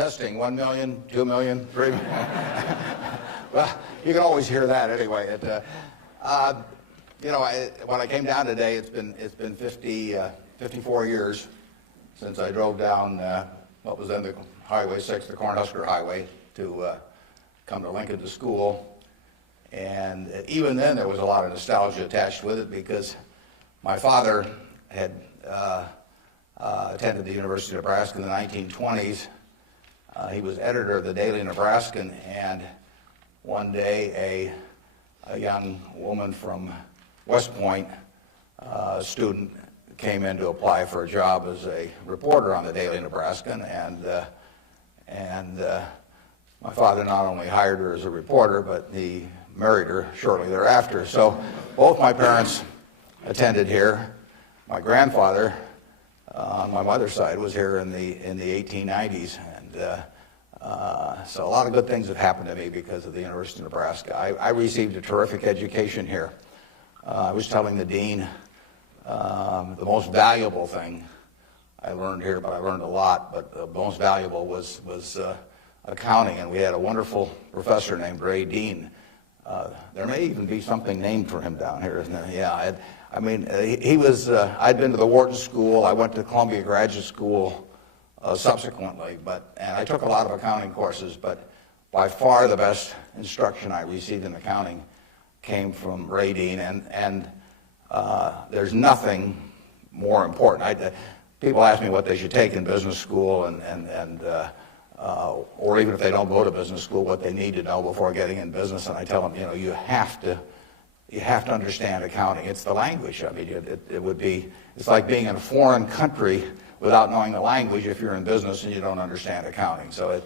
Testing, 1 million, 2 million, 3 million. Well, you can always hear that anyway. When I came down today, it's been 54 years since I drove down what was then the Highway 6, the Cornhusker Highway, to come to Lincoln to school. And even then, there was a lot of nostalgia attached with it because my father had attended the University of Nebraska in the 1920s. He was editor of the Daily Nebraskan, and one day a young woman from West Point, a student, came in to apply for a job as a reporter on the Daily Nebraskan, and my father not only hired her as a reporter, but he married her shortly thereafter. So both my parents attended here. My grandfather on my mother's side was here in the 1890s, and so a lot of good things have happened to me because of the University of Nebraska. I received a terrific education here. I was telling the dean the most valuable thing I learned here, but I learned a lot, but the most valuable was accounting, and we had a wonderful professor named Ray Dean. There may even be something named for him down here, isn't there? Yeah, he was, I'd been to the Wharton School, I went to Columbia Graduate School subsequently, and I took a lot of accounting courses, but by far the best instruction I received in accounting came from Ray Dean, and there's nothing more important. People ask me what they should take in business school, or even if they don't go to business school, what they need to know before getting in business, and I tell them, you have to understand accounting. It's the language. I mean, it's like being in a foreign country without knowing the language if you're in business and you don't understand accounting. So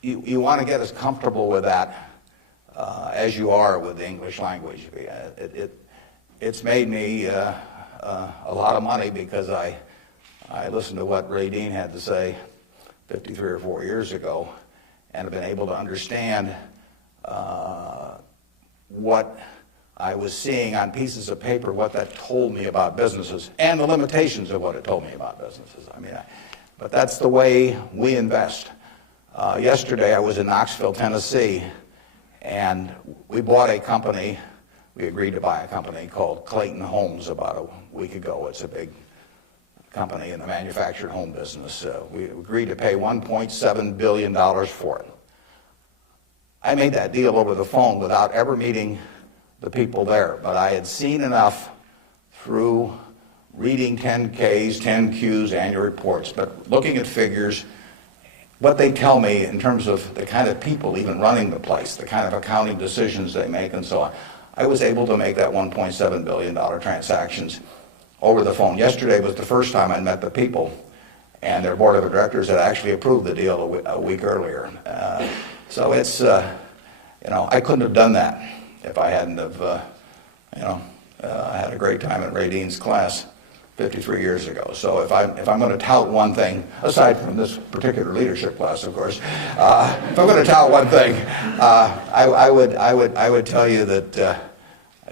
you want to get as comfortable with that as you are with the English language. It's made me a lot of money because I listened to what Ray Dean had to say 53 or 4 years ago, and have been able to understand what I was seeing on pieces of paper, what that told me about businesses, and the limitations of what it told me about businesses. But that's the way we invest. Yesterday I was in Knoxville, Tennessee, and we bought a company. We agreed to buy a company called Clayton Homes about a week ago. It's a big company in the manufactured home business. We agreed to pay $1.7 billion for it. I made that deal over the phone without ever meeting the people there, but I had seen enough through reading 10Ks, 10Qs, annual reports, but looking at figures, what they tell me in terms of the kind of people even running the place, the kind of accounting decisions they make and so on. I was able to make that $1.7 billion transactions over the phone. Yesterday was the first time I met the people, and their board of directors had actually approved the deal a week earlier. So it's, I couldn't have done that if I hadn't have, had a great time at Ray Dean's class 53 years ago. So if I'm going to tout one thing, aside from this particular leadership class, of course, if I'm going to tout one thing, I would tell you that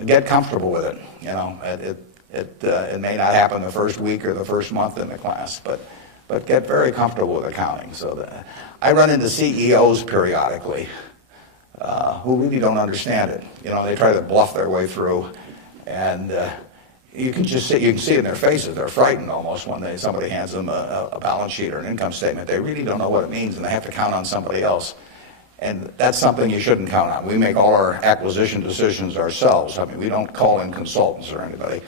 get comfortable with it. It may not happen the first week or the first month in the class, but get very comfortable with accounting. So I run into CEOs periodically who really don't understand it. They try to bluff their way through, and you can see in their faces, they're frightened almost when somebody hands them a balance sheet or an income statement. They really don't know what it means, and they have to count on somebody else. And that's something you shouldn't count on. We make all our acquisition decisions ourselves. We don't call in consultants or anybody.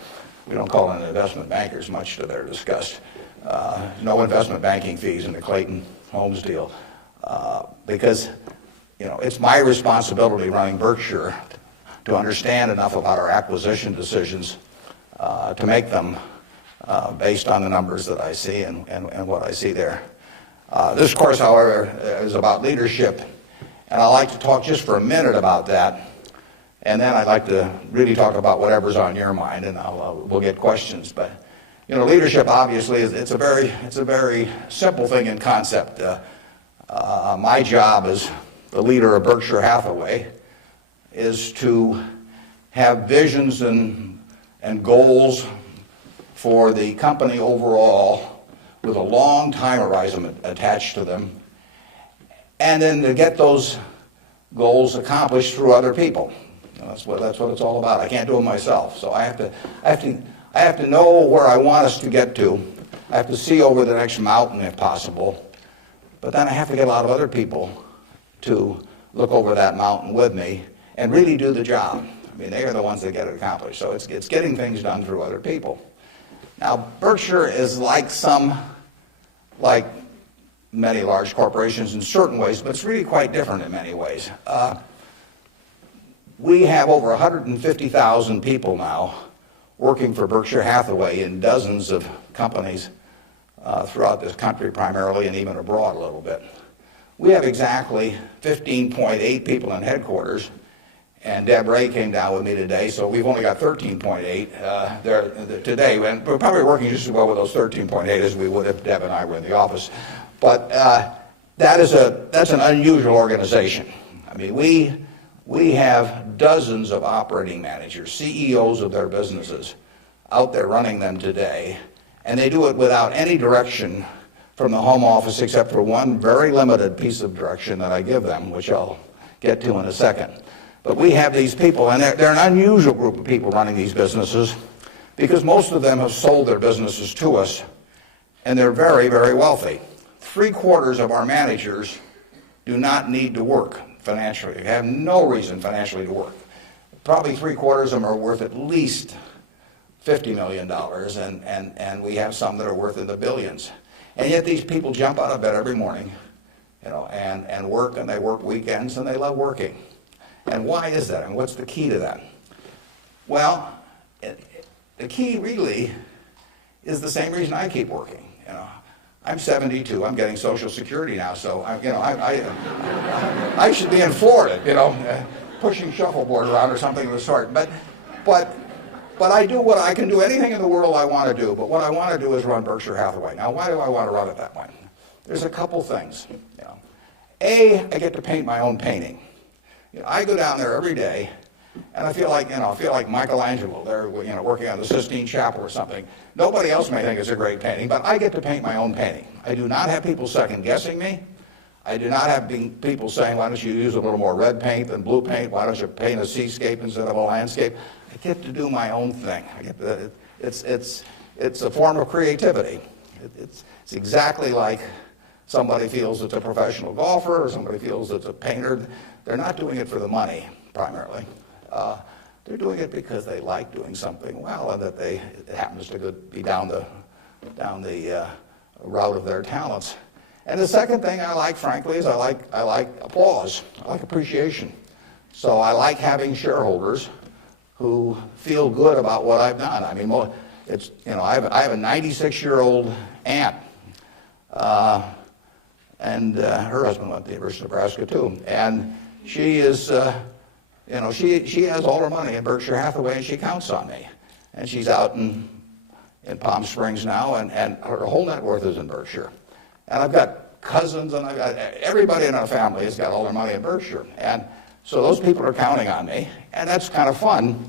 We don't call in investment bankers, much to their disgust. No investment banking fees in the Clayton Homes deal, because it's my responsibility running Berkshire to understand enough about our acquisition decisions to make them based on the numbers that I see and what I see there. This course, however, is about leadership, and I'd like to talk just for a minute about that, and then I'd like to really talk about whatever's on your mind, and we'll get questions. But leadership obviously it's a very simple thing in concept. My job as the leader of Berkshire Hathaway is to have visions and goals for the company overall, with a long time horizon attached to them, and then to get those goals accomplished through other people. That's what it's all about. I can't do it myself, so I have to know where I want us to get to. I have to see over the next mountain if possible, but then I have to get a lot of other people to look over that mountain with me and really do the job. I mean, they are the ones that get it accomplished. So it's getting things done through other people. Now, Berkshire is like many large corporations in certain ways, but it's really quite different in many ways. We have over 150,000 people now working for Berkshire Hathaway in dozens of companies throughout this country primarily, and even abroad a little bit. We have exactly 15.8 people in headquarters, and Deb Ray came down with me today, so we've only got 13.8 there today, and we're probably working just as well with those 13.8 as we would if Deb and I were in the office. But that's an unusual organization. I mean, we have dozens of operating managers, CEOs of their businesses, out there running them today, and they do it without any direction from the home office except for one very limited piece of direction that I give them, which I'll get to in a second. But we have these people, and they're an unusual group of people running these businesses because most of them have sold their businesses to us, and they're very, very wealthy. 3/4 of our managers do not need to work financially. They have no reason financially to work. Probably 3/4 of them are worth at least $50 million, and we have some that are worth in the billions. And yet these people jump out of bed every morning, and work, and they work weekends, and they love working. And why is that? And what's the key to that? Well, the key really is the same reason I keep working. I'm 72. I'm getting Social Security now, so I should be in Florida, pushing shuffleboard around or something of the sort. But I do what I can do. Anything in the world I want to do. But what I want to do is run Berkshire Hathaway. Now, why do I want to run it that way? There's a couple things. A, I get to paint my own painting. I go down there every day, and I feel like Michelangelo. They're working on the Sistine Chapel or something. Nobody else may think it's a great painting, but I get to paint my own painting. I do not have people second guessing me. I do not have people saying, why don't you use a little more red paint than blue paint? Why don't you paint a seascape instead of a landscape? I get to do my own thing. It's a form of creativity. It's exactly like somebody feels it's a professional golfer or somebody feels it's a painter. They're not doing it for the money, primarily. They're doing it because they like doing something well, and that it happens to be down the route of their talents. And the second thing I like, frankly, is I like applause. I like appreciation. So I like having shareholders who feel good about what I've done. I mean, I have a 96-year-old aunt, and her husband went to the University of Nebraska too, and she is, she has all her money in Berkshire Hathaway, and she counts on me. And she's out in Palm Springs now, and her whole net worth is in Berkshire. And I've got cousins, and I've got everybody in our family has got all their money in Berkshire. And so those people are counting on me, and that's kind of fun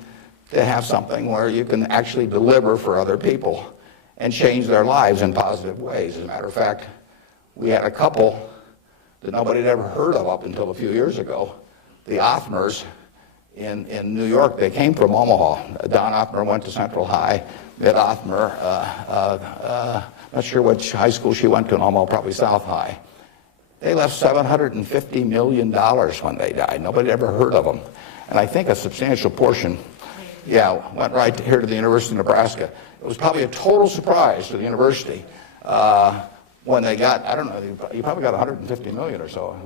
to have something where you can actually deliver for other people and change their lives in positive ways. As a matter of fact, we had a couple that nobody had ever heard of up until a few years ago, the Othmers in New York. They came from Omaha. Don Othmer went to Central High. Mitt Othmer, not sure which high school she went to in Omaha, probably South High. They left $750 million when they died. Nobody had ever heard of them. And I think a substantial portion, went right here to the University of Nebraska. It was probably a total surprise to the university when they got, I don't know, you probably got $150 million or so.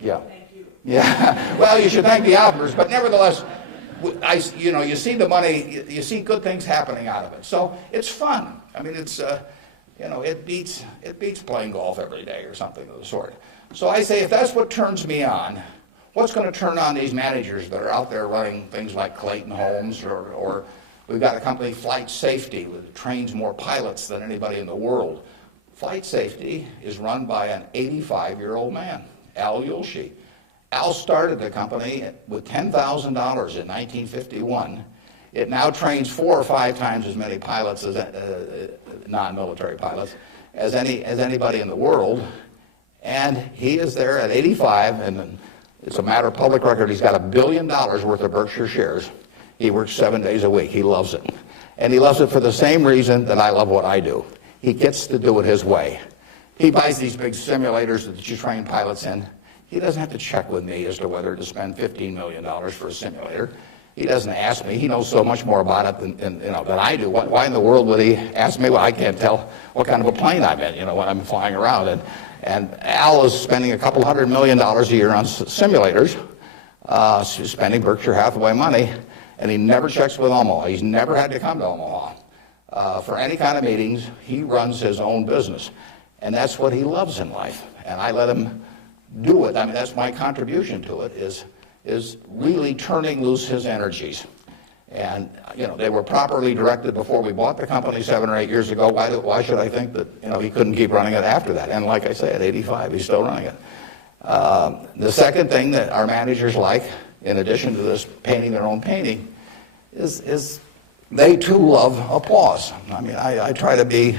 Yeah. Thank you. Yeah. Well, you should thank the Othmers, but nevertheless, you see the money, you see good things happening out of it. So it's fun. I mean, it's, it beats playing golf every day or something of the sort. So I say, if that's what turns me on, what's going to turn on these managers that are out there running things like Clayton Homes, or we've got a company, Flight Safety, that trains more pilots than anybody in the world. Flight Safety is run by an 85-year-old man, Al Yulshi. Al started the company with $10,000 in 1951. It now trains 4 or 5 times as many pilots as non-military pilots as anybody in the world. And he is there at 85, and it's a matter of public record. He's got $1 billion worth of Berkshire shares. He works 7 days a week. He loves it. And he loves it for the same reason that I love what I do. He gets to do it his way. He buys these big simulators that you train pilots in. He doesn't have to check with me as to whether to spend $15 million for a simulator. He doesn't ask me. He knows so much more about it than I do. Why in the world would he ask me? Well, I can't tell what kind of a plane I'm in, when I'm flying around. And Al is spending a couple $100 million a year on simulators, spending Berkshire Hathaway money, and he never checks with Omaha. He's never had to come to Omaha for any kind of meetings. He runs his own business, and that's what he loves in life. And I let him do it. I mean, that's my contribution to it, is really turning loose his energies. And, they were properly directed before we bought the company 7 or 8 years ago. Why should I think that, he couldn't keep running it after that? And like I say, at 85, he's still running it. The second thing that our managers like, in addition to this painting their own painting, is they too love applause. I mean, I try to be,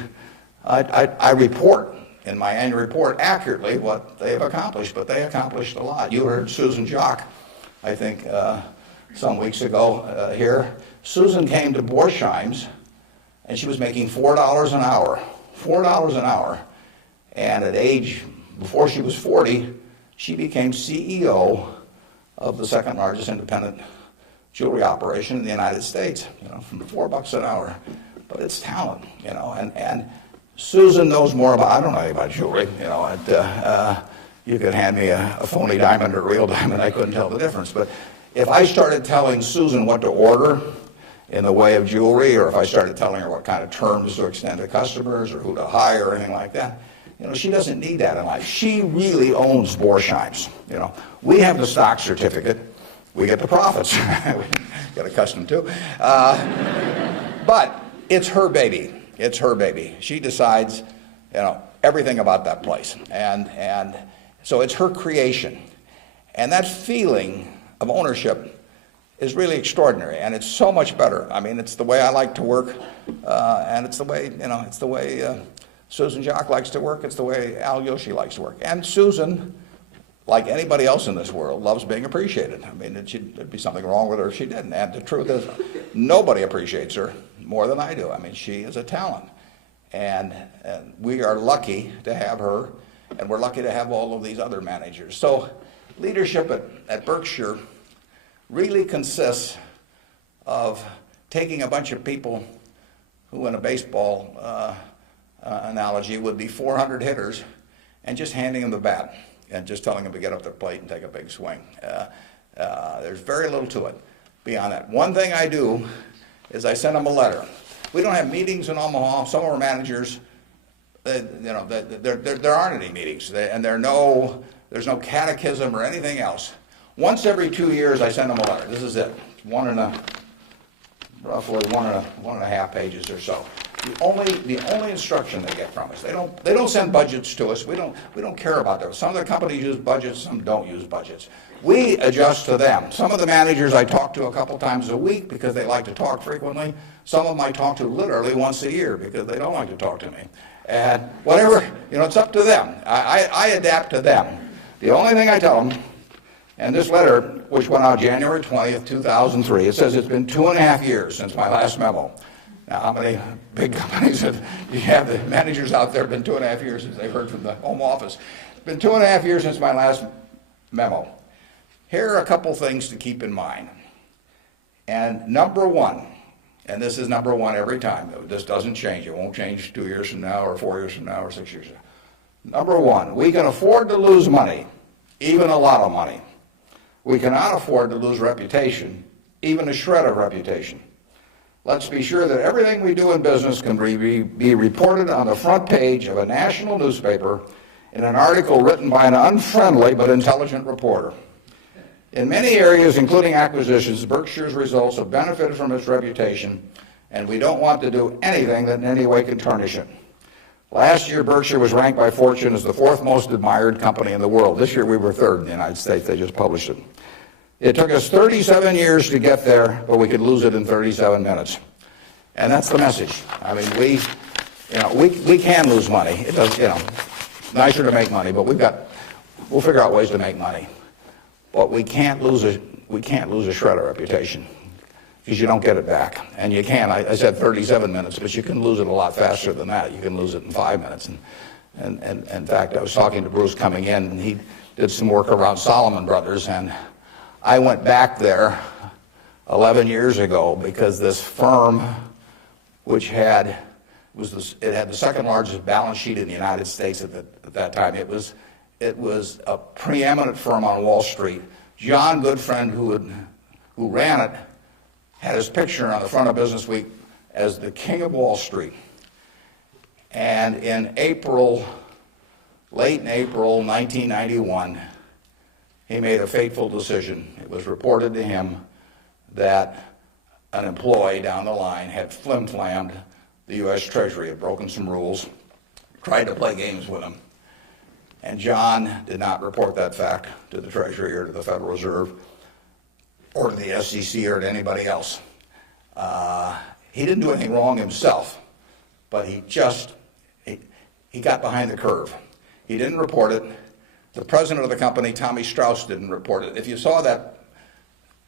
I report in my annual report accurately what they have accomplished, but they accomplished a lot. You heard Susan Jock, I think, some weeks ago here. Susan came to Borsheim's, and she was making $4 an hour. $4 an hour. And at age, before she was 40, she became CEO of the second largest independent jewelry operation in the United States, from $4 an hour. But it's talent, and Susan knows more about, I don't know anything about jewelry, you could hand me a phony diamond or a real diamond, I couldn't tell the difference. But if I started telling Susan what to order in the way of jewelry, or if I started telling her what kind of terms to extend to customers or who to hire or anything like that, she doesn't need that in life. She really owns Borsheim's. We have the stock certificate. We get the profits. We get accustomed to. But it's her baby. It's her baby. She decides, everything about that place. And so it's her creation. And that feeling of ownership is really extraordinary, and it's so much better. I mean, it's the way I like to work, and it's the way, Susan Jock likes to work. It's the way Al Yoshi likes to work. And Susan, like anybody else in this world, loves being appreciated. I mean, there'd be something wrong with her if she didn't. And the truth is, nobody appreciates her more than I do. I mean, she is a talent. And we are lucky to have her, and we're lucky to have all of these other managers. So leadership at Berkshire really consists of taking a bunch of people who, in a baseball analogy, would be 400 hitters, and just handing them the bat and just telling them to get up their plate and take a big swing. There's very little to it beyond that. One thing I do is I send them a letter. We don't have meetings in Omaha. Some of our managers, there aren't any meetings, and there's no catechism or anything else. Once every 2 years, I send them a letter. This is it. Roughly one and a half pages or so. The only instruction they get from us. They don't send budgets to us. We don't care about those. Some of the companies use budgets, some don't use budgets. We adjust to them. Some of the managers I talk to a couple times a week because they like to talk frequently. Some of them I talk to literally once a year because they don't like to talk to me. And whatever, it's up to them. I adapt to them. The only thing I tell them, and this letter, which went out January 20th, 2003, it says it's been 2.5 years since my last memo. Now, how many big companies have you have the managers out there? Been 2.5 years since they've heard from the home office. It's been 2.5 years since my last memo. Here are a couple things to keep in mind. And number one, and this is number one every time. This doesn't change. It won't change 2 years from now or 4 years from now or 6 years from now. Number one, we can afford to lose money, even a lot of money. We cannot afford to lose reputation, even a shred of reputation. Let's be sure that everything we do in business can be reported on the front page of a national newspaper in an article written by an unfriendly but intelligent reporter. In many areas, including acquisitions, Berkshire's results have benefited from its reputation, and we don't want to do anything that in any way can tarnish it. Last year, Berkshire was ranked by Fortune as the 4th most admired company in the world. This year, we were 3rd in the United States. They just published it. It took us 37 years to get there, but we could lose it in 37 minutes. And that's the message. I mean, we can lose money. It does, nicer to make money, but we'll figure out ways to make money. But we can't lose a shred of reputation, because you don't get it back. And you can. I said 37 minutes, but you can lose it a lot faster than that. You can lose it in 5 minutes. And in fact, I was talking to Bruce coming in, and he did some work around Salomon Brothers, and I went back there 11 years ago because this firm, which had the second largest balance sheet in the United States at that time. It was a preeminent firm on Wall Street. John Goodfriend, who ran it, had his picture on the front of Business Week as the king of Wall Street. And in late in April 1991, he made a fateful decision. It was reported to him that an employee down the line had flim-flammed the U.S. Treasury, had broken some rules, tried to play games with him. And John did not report that fact to the Treasury or to the Federal Reserve or to the SEC or to anybody else. He didn't do anything wrong himself, but he got behind the curve. He didn't report it. The president of the company, Tommy Strauss, didn't report it. If you saw that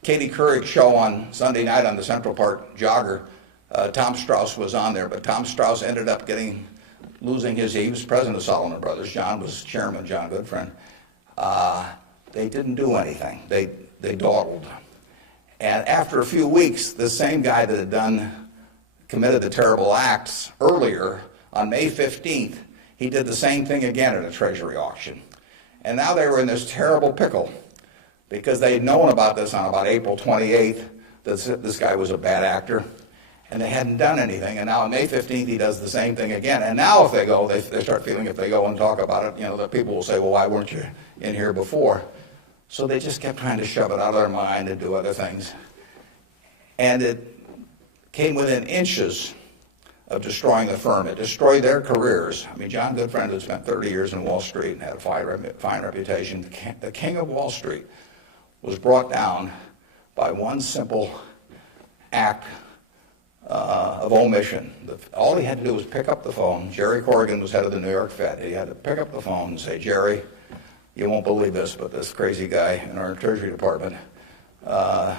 Katie Couric show on Sunday night on the Central Park Jogger, Tom Strauss was on there, but Tom Strauss ended up losing he was president of Salomon Brothers. John was chairman, John Goodfriend. They didn't do anything. They dawdled. And after a few weeks, the same guy that had committed the terrible acts earlier, on May 15th, he did the same thing again at a Treasury auction. And now they were in this terrible pickle because they had known about this on about April 28th, that this guy was a bad actor, and they hadn't done anything. And now on May 15th, he does the same thing again. And now if they go, they start feeling if they go and talk about it, that people will say, well, why weren't you in here before? So they just kept trying to shove it out of their mind and do other things. And it came within inches of destroying the firm. It destroyed their careers. I mean, John Goodfriend had spent 30 years in Wall Street and had a fine reputation. The king of Wall Street was brought down by one simple act of omission. All he had to do was pick up the phone. Jerry Corrigan was head of the New York Fed. He had to pick up the phone and say, Jerry, you won't believe this, but this crazy guy in our Treasury Department, a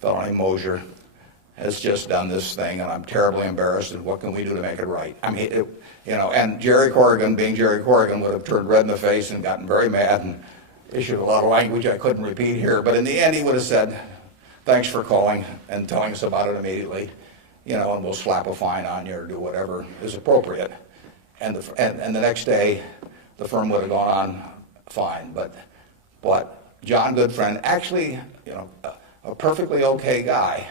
fellow named Mosier, has just done this thing, and I'm terribly embarrassed, and what can we do to make it right? I mean, and Jerry Corrigan, being Jerry Corrigan, would have turned red in the face and gotten very mad and issued a lot of language I couldn't repeat here, but in the end he would have said, thanks for calling and telling us about it immediately, and we'll slap a fine on you or do whatever is appropriate. And the next day, the firm would have gone on fine, but John Goodfriend, actually, a perfectly okay guy,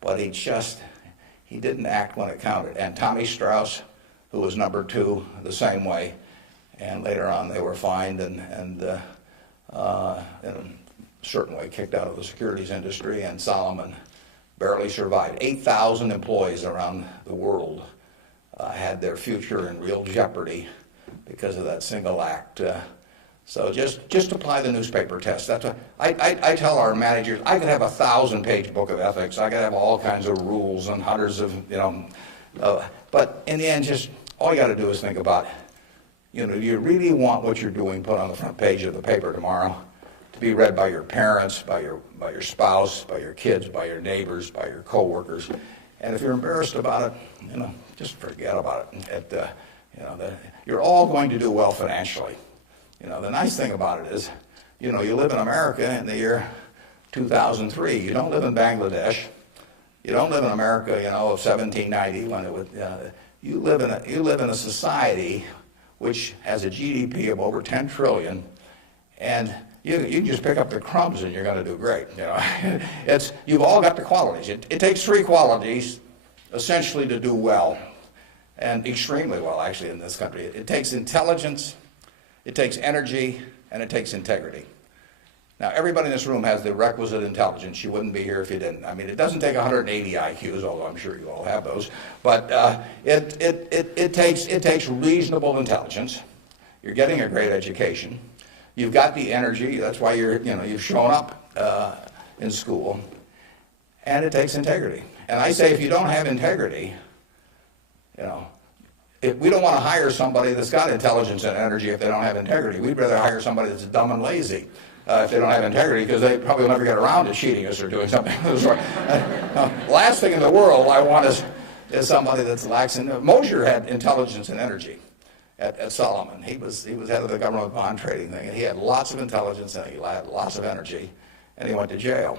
but he didn't act when it counted. And Tommy Strauss, who was number two, the same way. And later on, they were fined and in a certain way kicked out of the securities industry. And Salomon barely survived. 8,000 employees around the world had their future in real jeopardy because of that single act. So just apply the newspaper test. That's what I tell our managers. I could have a 1,000-page book of ethics. I could have all kinds of rules and hundreds of, but in the end, just all you got to do is think about, do you really want what you're doing put on the front page of the paper tomorrow to be read by your parents, by your spouse, by your kids, by your neighbors, by your coworkers? And if you're embarrassed about it, just forget about it. You're all going to do well financially. The nice thing about it is, you live in America in the year 2003. You don't live in Bangladesh. You don't live in America, of 1790 when it would. You live in a society which has a GDP of over 10 trillion, and you can just pick up the crumbs and you're going to do great. You've all got the qualities. It takes three qualities essentially to do well, and extremely well actually in this country. It takes intelligence. It takes energy, and it takes integrity. Now, everybody in this room has the requisite intelligence. You wouldn't be here if you didn't. I mean, it doesn't take 180 IQs, although I'm sure you all have those. But it takes reasonable intelligence. You're getting a great education. You've got the energy. That's why you've shown up in school. And it takes integrity. And I say, if you don't have integrity, we don't want to hire somebody that's got intelligence and energy if they don't have integrity. We'd rather hire somebody that's dumb and lazy if they don't have integrity, because they probably will never get around to cheating us or doing something. Last thing in the world I want is somebody that's lacks in. Mosher had intelligence and energy at Solomon. He was head of the government bond trading thing, and he had lots of intelligence and he had lots of energy, and he went to jail,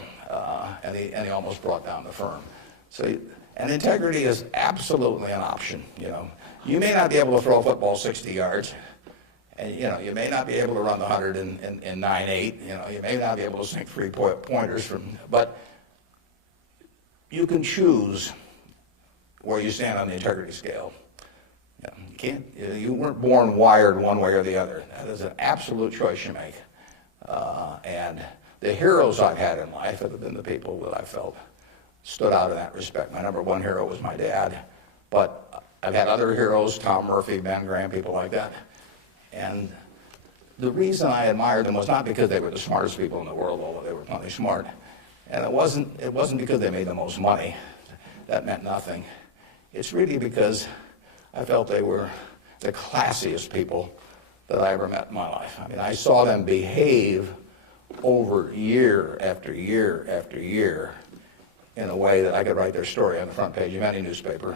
and he almost brought down the firm. So, and integrity is absolutely an option. You may not be able to throw a football 60 yards, and you may not be able to run the 100 in 9.8. You may not be able to sink 3-pointers but you can choose where you stand on the integrity scale. You can't. You weren't born wired one way or the other. That is an absolute choice you make. And the heroes I've had in life have been the people that I felt stood out in that respect. My number one hero was my dad, but I've had other heroes, Tom Murphy, Ben Graham, people like that. And the reason I admired them was not because they were the smartest people in the world, although they were plenty smart. And it wasn't because they made the most money. That meant nothing. It's really because I felt they were the classiest people that I ever met in my life. I mean, I saw them behave over year after year after year in a way that I could write their story on the front page of any newspaper,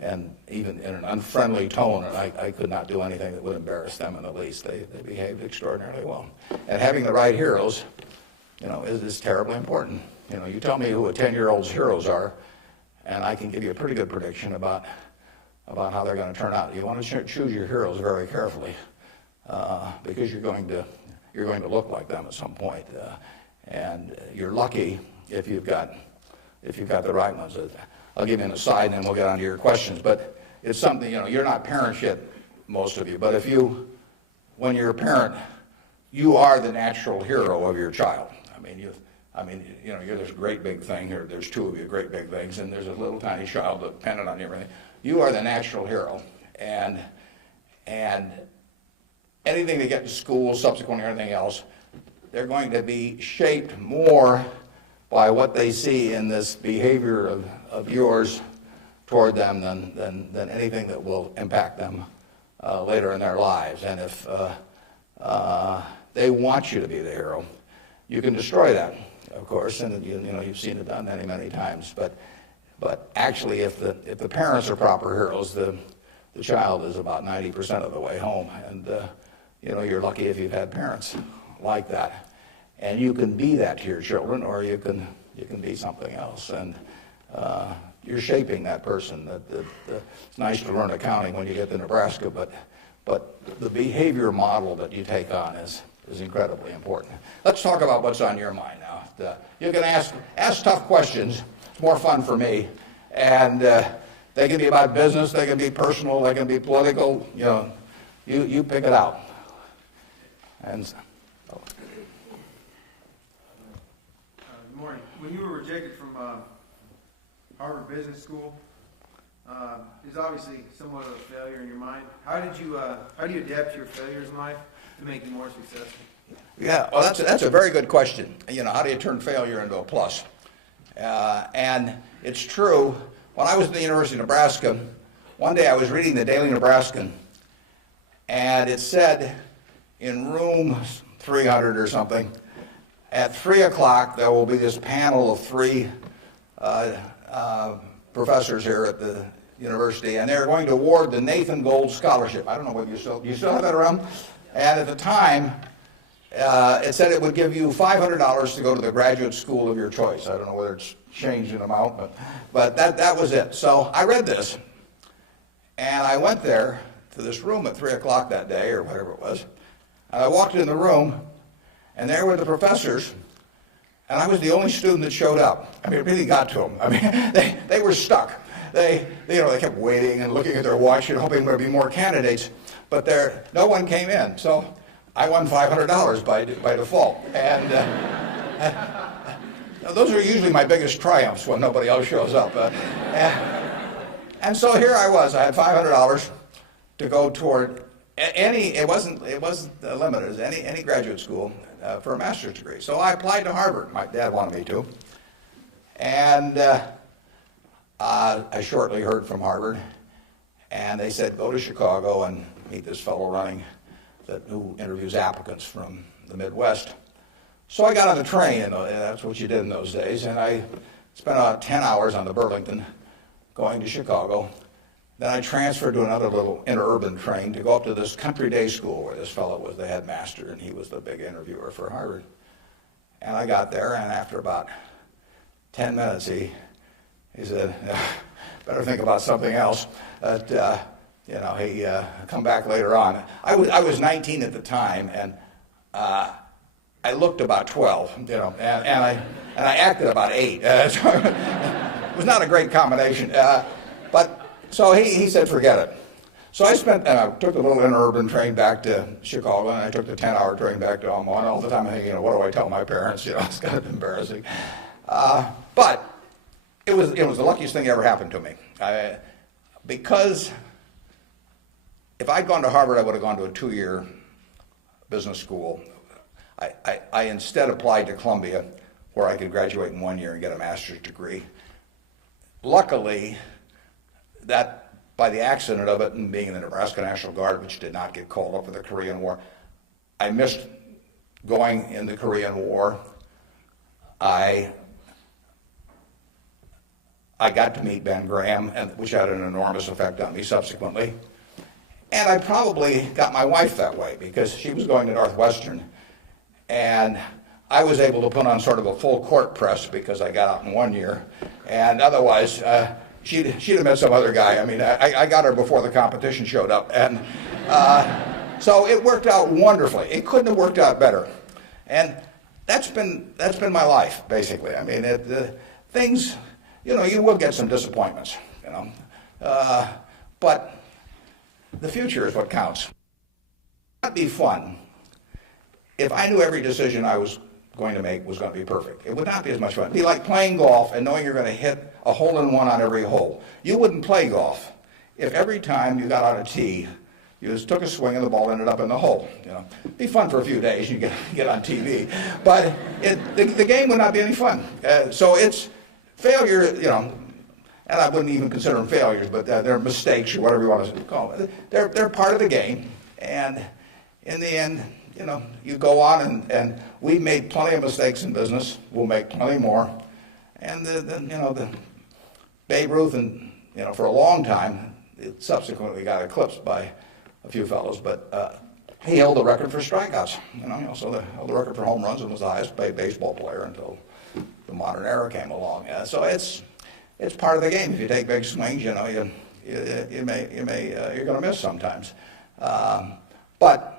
and even in an unfriendly tone, and I could not do anything that would embarrass them in the least. They behaved extraordinarily well. And having the right heroes, is terribly important. You tell me who a 10-year-old's heroes are, and I can give you a pretty good prediction about how they're going to turn out. You want to choose your heroes very carefully, because you're going to look like them at some point, and you're lucky if you've got the right ones. I'll give you an aside, and then we'll get on to your questions. But it's something, you're not parents yet, most of you. But when you're a parent, you are the natural hero of your child. You're this great big thing here. There's two of you great big things, and there's a little tiny child dependent on you. Everything. You are the natural hero, and anything they get to school, subsequently, or anything else, they're going to be shaped more by what they see in this behavior of yours toward them than anything that will impact them later in their lives. And if they want you to be the hero, you can destroy that, of course, and you've seen it done many, many times. But actually, if the parents are proper heroes, the child is about 90% of the way home, and you're lucky if you've had parents like that. And you can be that to your children, or you can be something else, and you're shaping that person. It's nice to learn accounting when you get to Nebraska, but the behavior model that you take on is incredibly important. Let's talk about what's on your mind now. You can ask tough questions. It's more fun for me, and they can be about business, they can be personal, they can be political. You pick it out. And. Good morning. When you were rejected from Harvard Business School, is obviously somewhat of a failure in your mind. How do you adapt to your failures in life to make you more successful? Yeah, well, that's a very good question. How do you turn failure into a plus? And it's true. When I was at the University of Nebraska, one day I was reading the Daily Nebraskan, and it said in room 300 or something, at 3 o'clock there will be this panel of 3 professors here at the university, and they're going to award the Nathan Gold Scholarship. I don't know whether you still have that around. And at the time, it said it would give you $500 to go to the graduate school of your choice. I don't know whether it's changed in amount, but that was it. So I read this, and I went there to this room at 3 o'clock that day, or whatever it was, and I walked in the room, and there were the professors, and I was the only student that showed up. I mean, it really got to them. I mean, they were stuck. They kept waiting and looking at their watch and hoping there would be more candidates, but no one came in. So I won $500 by default. And those are usually my biggest triumphs when nobody else shows up. And so here I was. I had $500 to go toward it wasn't limited, any graduate school for a master's degree. So I applied to Harvard. My dad wanted me to. And I shortly heard from Harvard. And they said, go to Chicago and meet this fellow who interviews applicants from the Midwest. So I got on the train, and that's what you did in those days, and I spent about 10 hours on the Burlington going to Chicago. Then I transferred to another little interurban train to go up to this country day school where this fellow was the headmaster, and he was the big interviewer for Harvard. And I got there, and after about 10 minutes, he said, better think about something else. He come back later on. I was 19 at the time, and I looked about 12, and I acted about 8. So it was not a great combination. So he said, forget it. So I took the little interurban train back to Chicago, and I took the 10-hour train back to Omaha. And all the time I'm thinking, what do I tell my parents? It's kind of embarrassing. But it was the luckiest thing that ever happened to me. Because if I'd gone to Harvard, I would have gone to a 2-year business school. I instead applied to Columbia, where I could graduate in 1 year and get a master's degree. Luckily, that by the accident of it and being in the Nebraska National Guard, which did not get called up for the Korean War, I missed going in the Korean War. I got to meet Ben Graham, which had an enormous effect on me subsequently. And I probably got my wife that way because she was going to Northwestern. And I was able to put on sort of a full court press because I got out in 1 year. And otherwise, she'd have met some other guy. I mean, I got her before the competition showed up. And so it worked out wonderfully. It couldn't have worked out better. And that's been my life, basically. I mean, things, you will get some disappointments, but the future is what counts. It'd be fun if I knew every decision I was going to make was going to be perfect. It would not be as much fun. It'd be like playing golf and knowing you're going to hit a hole-in-one on every hole. You wouldn't play golf if every time you got on a tee, you just took a swing and the ball ended up in the hole. It'd be fun for a few days. You get on TV, but the game would not be any fun. So it's failure, and I wouldn't even consider them failures, but they're mistakes or whatever you want to call them. They're part of the game, and in the end, you go on, and we've made plenty of mistakes in business. We'll make plenty more, and the Babe Ruth, and for a long time, it subsequently got eclipsed by a few fellows, but he held the record for strikeouts. He also held the record for home runs and was the highest paid baseball player until the modern era came along. So it's part of the game. If you take big swings, you're going to miss sometimes. But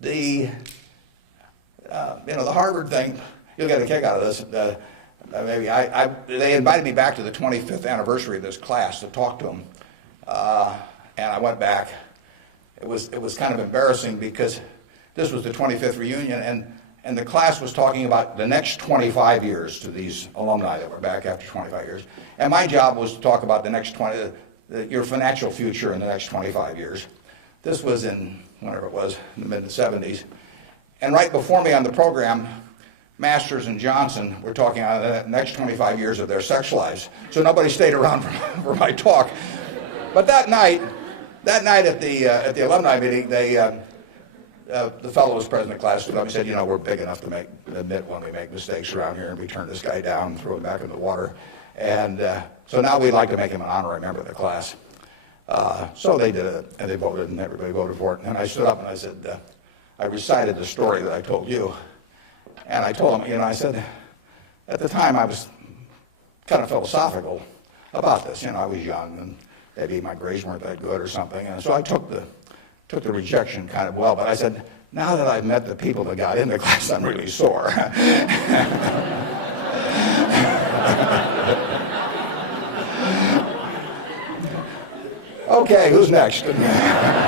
the Harvard thing, you'll get a kick out of this. They invited me back to the 25th anniversary of this class to talk to them, and I went back. It was kind of embarrassing because this was the 25th reunion, and the class was talking about the next 25 years to these alumni that were back after 25 years. And my job was to talk about the next your financial future in the next 25 years. This was in, whenever it was, in the mid-70s. And right before me on the program, Masters and Johnson were talking about the next 25 years of their sex lives. So nobody stayed around for my talk. But that night at the alumni meeting, the fellow who was president of the class stood up and said, we're big enough to admit when we make mistakes around here, and we turn this guy down and throw him back in the water. And so now we'd like to make him an honorary member of the class. So they did it, and they voted, and everybody voted for it. And I stood up and I said, I recited the story that I told you. And I told him, I said, at the time I was kind of philosophical about this. I was young, and maybe my grades weren't that good or something. And so I took the rejection kind of well. But I said, now that I've met the people that got into class, I'm really sore. Okay, who's next? Yeah.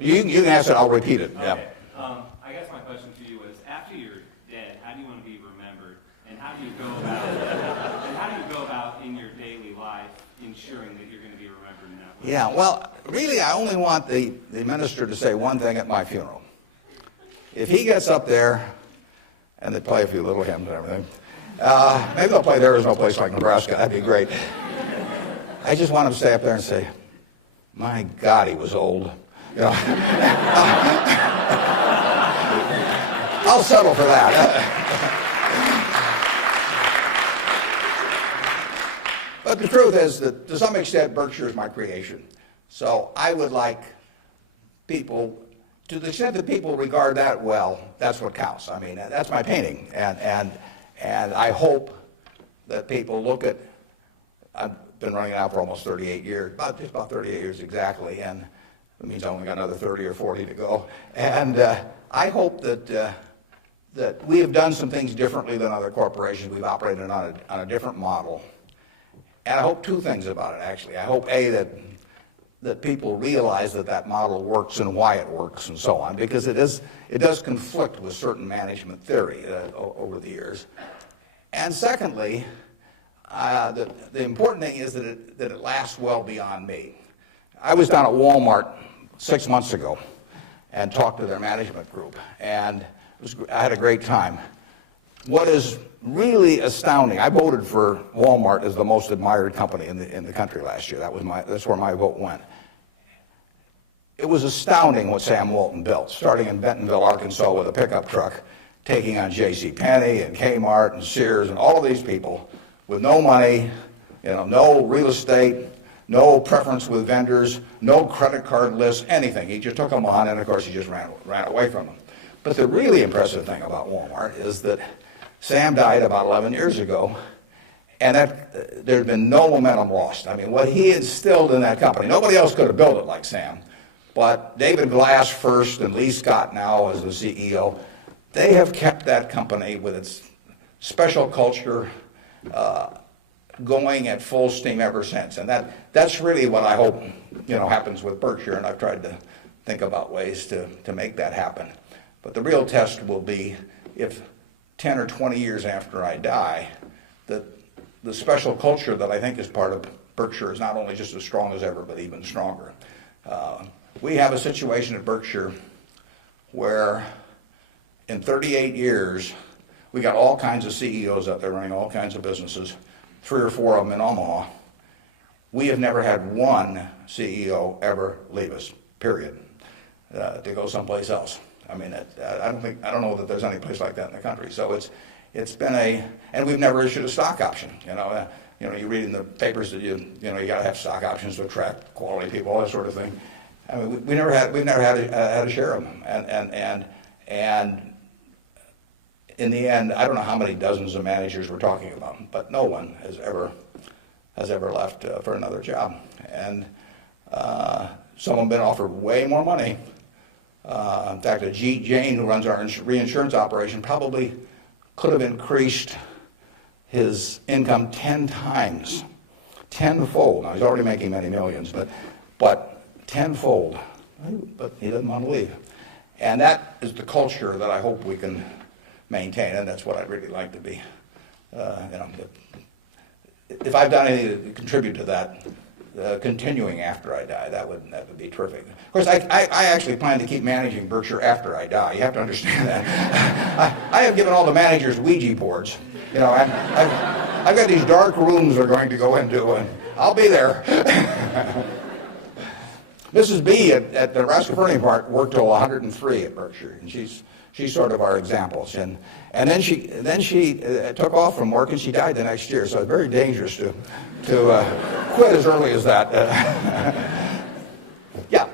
You can ask it, I'll repeat it. Okay. Yeah. I guess my question to you is, after you're dead, how do you want to be remembered, and how do you go about in your daily life ensuring that you're going to be remembered in that way? Yeah, well, really, I only want the minister to say one thing at my funeral. If he gets up there, and they play a few little hymns and everything, Maybe they'll play there is no place like Nebraska. That'd be great. I just want him to stay up there and say, my God, he was old. You know? I'll settle for that. But the truth is that to some extent Berkshire is my creation. So I would like people, to the extent that people regard that well, that's what counts. I mean, that's my painting. And I hope that people look at, I've been running it out for almost 38 years, just about 38 years exactly, and it means I only got another 30 or 40 to go. And I hope that that we have done some things differently than other corporations. We've operated on a different model. And I hope two things about it, actually. I hope, A, that people realize that model works and why it works and so on, because it does conflict with certain management theory over the years. And secondly, the important thing is that it lasts well beyond me. I was down at Walmart 6 months ago and talked to their management group, and I had a great time. What is really astounding, I voted for Walmart as the most admired company in the country last year. That's where my vote went. It was astounding what Sam Walton built, starting in Bentonville, Arkansas with a pickup truck, taking on JCPenney and Kmart and Sears and all of these people with no money, no real estate, no preference with vendors, no credit card list, anything. He just took them on, and of course he just ran away from them. But the really impressive thing about Walmart is that Sam died about 11 years ago, and there had been no momentum lost. I mean, what he instilled in that company, nobody else could have built it like Sam, but David Glass first and Lee Scott now as the CEO, they have kept that company with its special culture going at full steam ever since. And that's really what I hope happens with Berkshire, and I've tried to think about ways to make that happen. But the real test will be if 10 or 20 years after I die, that the special culture that I think is part of Berkshire is not only just as strong as ever, but even stronger. We have a situation at Berkshire where in 38 years, we got all kinds of CEOs out there running all kinds of businesses, 3 or 4 of them in Omaha. We have never had one CEO ever leave us, period, to go someplace else. I mean, I don't know that there's any place like that in the country. So it's been and we've never issued a stock option. You read in the papers that you got to have stock options to attract quality people, all that sort of thing. I mean, we've never had a share of them, and in the end, I don't know how many dozens of managers we're talking about, but no one has ever left for another job, and some have been offered way more money. In fact, Ajit Jain, who runs our reinsurance operation, probably could have increased his income 10 times, tenfold. Now, he's already making many millions, but tenfold. But he doesn't want to leave. And that is the culture that I hope we can maintain, and that's what I'd really like to be. If I've done anything to contribute to that, continuing after I die, that would be terrific. Of course, I actually plan to keep managing Berkshire after I die. You have to understand that. I have given all the managers Ouija boards. I've got these dark rooms they're going to go into, and I'll be there. Mrs. B at the Nebraska Furniture Mart worked till 103 at Berkshire, and she's sort of our examples. And then she took off from work, and she died the next year. So it's very dangerous to quit as early as that. Yeah.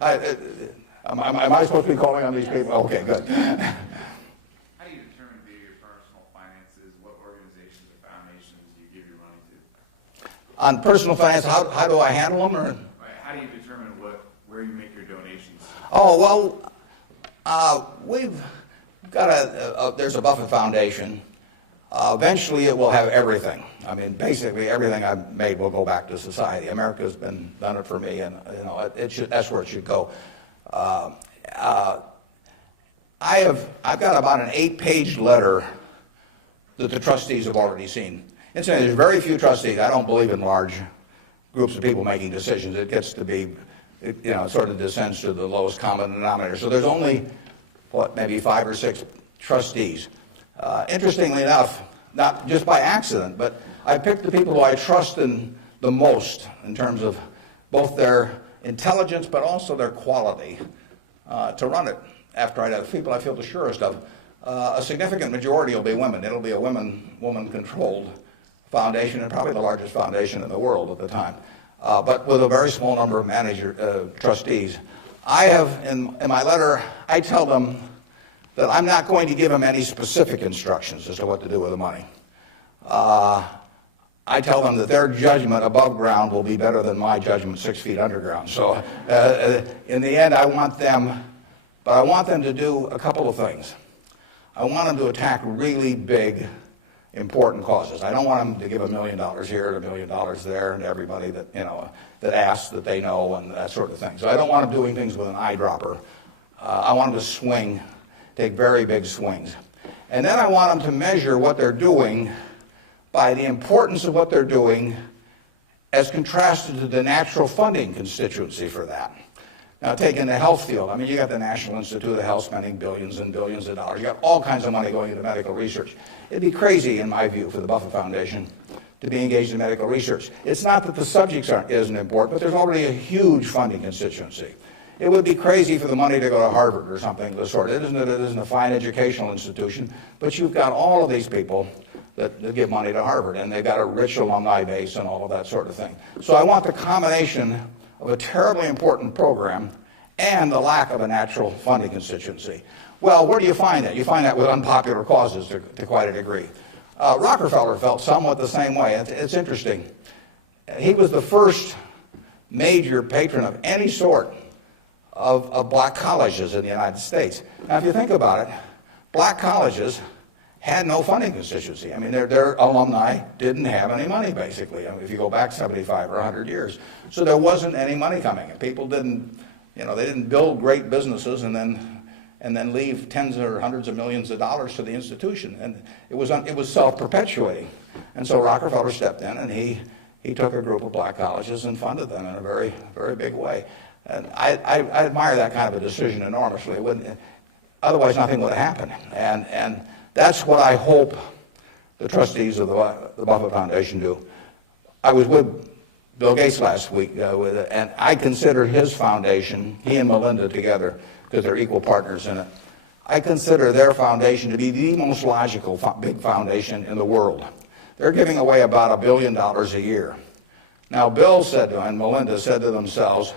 Am I supposed to be calling on these people? Okay, good. How do you determine via your personal finances what organizations or foundations you give your money to? On personal finance, how do I handle them? Or? How do you determine where you make your donations? Oh, well, we've got there's a Buffett Foundation. Eventually it will have everything. I mean, basically everything I've made will go back to society. America's done it for me, and that's where it should go. I've got about an 8-page letter that the trustees have already seen. Incidentally, there's very few trustees. I don't believe in large groups of people making decisions. It gets to be, it sort of descends to the lowest common denominator. So there's only, maybe 5 or 6 trustees. Interestingly enough, not just by accident, but I picked the people who I trust in the most in terms of both their intelligence but also their quality to run it after I have people I feel the surest of. A significant majority will be women. It'll be a woman-controlled foundation, and probably the largest foundation in the world at the time, but with a very small number of trustees. I have, in my letter, I tell them that I'm not going to give them any specific instructions as to what to do with the money. I tell them that their judgment above ground will be better than my judgment 6 feet underground. So in the end, I want them to do a couple of things. I want them to attack really big, important causes. I don't want them to give $1 million here and $1 million there and everybody that, that asks that they know and that sort of thing. So I don't want them doing things with an eyedropper. I want them to swing, take very big swings. And then I want them to measure what they're doing by the importance of what they're doing as contrasted to the natural funding constituency for that. Now, taking the health field, I mean, you got the National Institute of Health spending billions and billions of dollars. You got all kinds of money going into medical research. It'd be crazy, in my view, for the Buffett Foundation to be engaged in medical research. It's not that the subjects isn't important, but there's already a huge funding constituency. It would be crazy for the money to go to Harvard or something of the sort. It isn't a fine educational institution, but you've got all of these people that give money to Harvard, and they've got a rich alumni base and all of that sort of thing. So I want the combination of a terribly important program and the lack of a natural funding constituency. Well, where do you find that? You find that with unpopular causes to quite a degree. Rockefeller felt somewhat the same way. It's interesting. He was the first major patron of any sort of black colleges in the United States. Now, if you think about it, black colleges had no funding constituency. I mean, their alumni didn't have any money, basically. I mean, if you go back 75 or 100 years. So there wasn't any money coming in. People didn't, they didn't build great businesses and then leave tens or hundreds of millions of dollars to the institution. And it was self-perpetuating. And so Rockefeller stepped in and he took a group of black colleges and funded them in a very, very big way. And I admire that kind of a decision enormously. Otherwise, nothing would have happened. And that's what I hope the trustees of the Buffett Foundation do. I was with Bill Gates last week, and I consider his foundation, he and Melinda together, because they're equal partners in it, I consider their foundation to be the most logical big foundation in the world. They're giving away about $1 billion a year. Now, Bill said to, and Melinda said to themselves,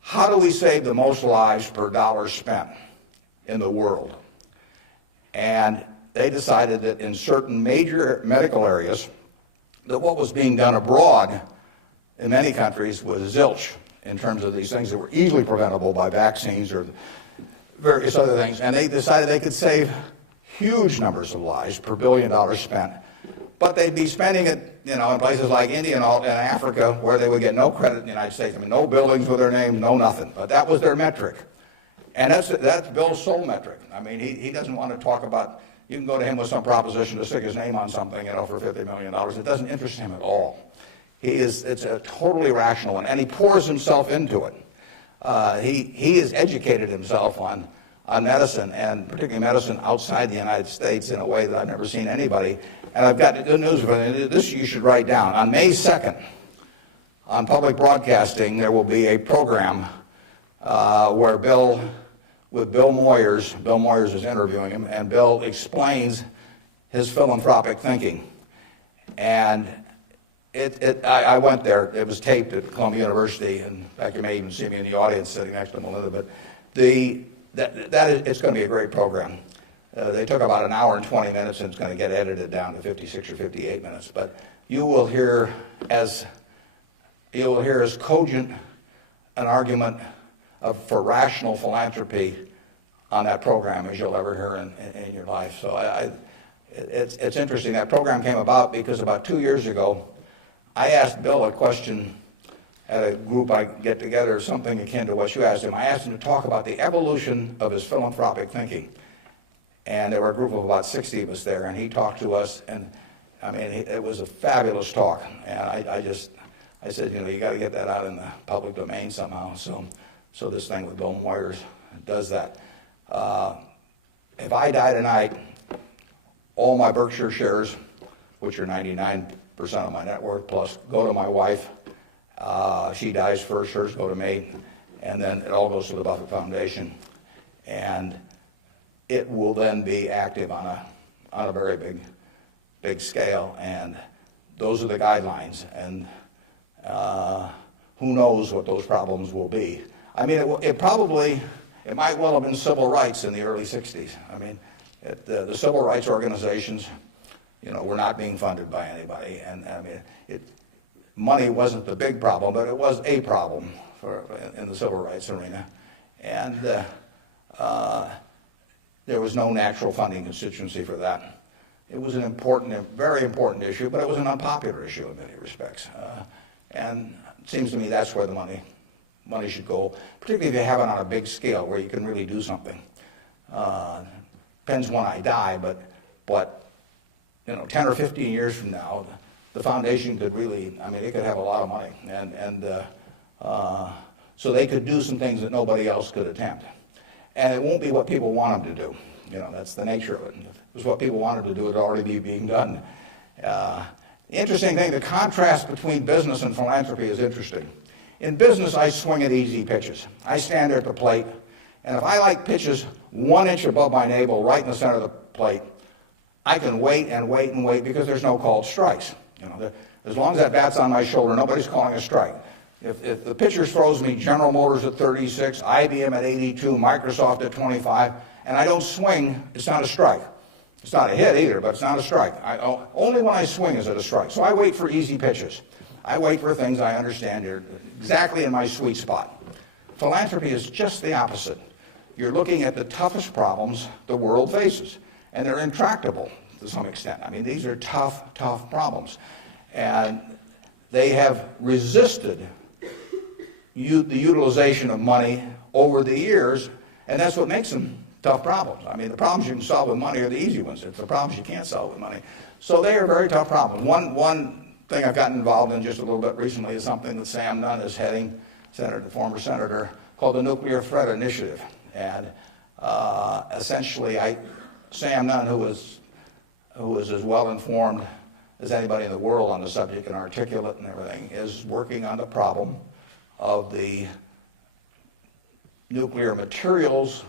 how do we save the most lives per dollar spent in the world? And they decided that in certain major medical areas, that what was being done abroad in many countries was zilch in terms of these things that were easily preventable by vaccines or various other things. And they decided they could save huge numbers of lives per $1 billion spent. But they'd be spending it, in places like India and Africa, where they would get no credit in the United States. I mean, no buildings with their name, no nothing. But that was their metric. And that's Bill's sole metric. I mean, he doesn't want to talk about, you can go to him with some proposition to stick his name on something, for $50 million. It doesn't interest him at all. It's a totally rational one, and he pours himself into it. He has educated himself on medicine, and particularly medicine outside the United States, in a way that I've never seen anybody. And I've got good news for you. This you should write down. On May 2nd, on public broadcasting, there will be a program where Bill Moyers is interviewing him, and Bill explains his philanthropic thinking. And I went there. It was taped at Columbia University, and in fact, you may even see me in the audience sitting next to Melinda. But it's going to be a great program. They took about an hour and 20 minutes, and it's going to get edited down to 56 or 58 minutes. But you will hear as cogent an argument for rational philanthropy on that program as you'll ever hear in your life. So it's interesting. That program came about because about 2 years ago, I asked Bill a question at a group I get together, something akin to what you asked him. I asked him to talk about the evolution of his philanthropic thinking. And there were a group of about 60 of us there, and he talked to us, and I mean, it was a fabulous talk. And I said, you got to get that out in the public domain somehow. So this thing with Bill Moyers does that. If I die tonight, all my Berkshire shares, which are 99% of my net worth, plus go to my wife. She dies first, hers go to me, and then it all goes to the Buffett Foundation. And it will then be active on a very big scale. And those are the guidelines. And who knows what those problems will be. I mean, it might well have been civil rights in the early 60s. I mean, the civil rights organizations, were not being funded by anybody. And I mean, money wasn't the big problem, but it was a problem in the civil rights arena. And there was no natural funding constituency for that. It was a very important issue, but it was an unpopular issue in many respects. And it seems to me that's where the money should go, particularly if you have it on a big scale where you can really do something. Depends when I die, but 10 or 15 years from now, the foundation could really, it could have a lot of money. And so they could do some things that nobody else could attempt. And it won't be what people want them to do. That's the nature of it. If it was what people wanted to do, it would already be being done. The interesting thing, the contrast between business and philanthropy is interesting. In business, I swing at easy pitches. I stand there at the plate, and if I like pitches 1 inch above my navel, right in the center of the plate, I can wait and wait and wait because there's no called strikes. As long as that bat's on my shoulder, nobody's calling a strike. If the pitcher throws me General Motors at 36, IBM at 82, Microsoft at 25, and I don't swing, it's not a strike. It's not a hit either, but it's not a strike. Only when I swing is it a strike. So I wait for easy pitches. I wait for things I understand are exactly in my sweet spot. Philanthropy is just the opposite. You're looking at the toughest problems the world faces, and they're intractable to some extent. These are tough problems. And they have resisted the utilization of money over the years, and that's what makes them tough problems. The problems you can solve with money are the easy ones. It's the problems you can't solve with money. So they are very tough problems. One thing I've gotten involved in just a little bit recently is something that Sam Nunn is heading, the former senator, called the Nuclear Threat Initiative. And essentially, Sam Nunn, who is as well informed as anybody in the world on the subject and articulate and everything, is working on the problem of the nuclear materials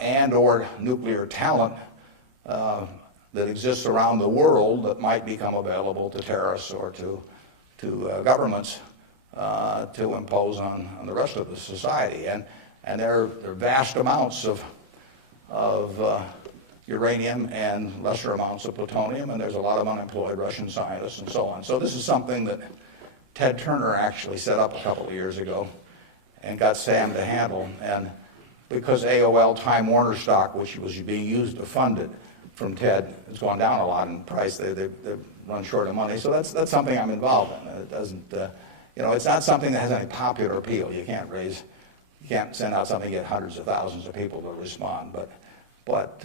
and or nuclear talent that exists around the world that might become available to terrorists or to governments to impose on the rest of the society. And there are vast amounts of uranium and lesser amounts of plutonium, and there's a lot of unemployed Russian scientists and so on. So this is something that Ted Turner actually set up a couple of years ago and got Sam to handle. And because AOL Time Warner stock, which was being used to fund it from Ted, has gone down a lot in price, they've run short of money. So that's something I'm involved in. It doesn't, it's not something that has any popular appeal. You can't send out something and get hundreds of thousands of people to respond. But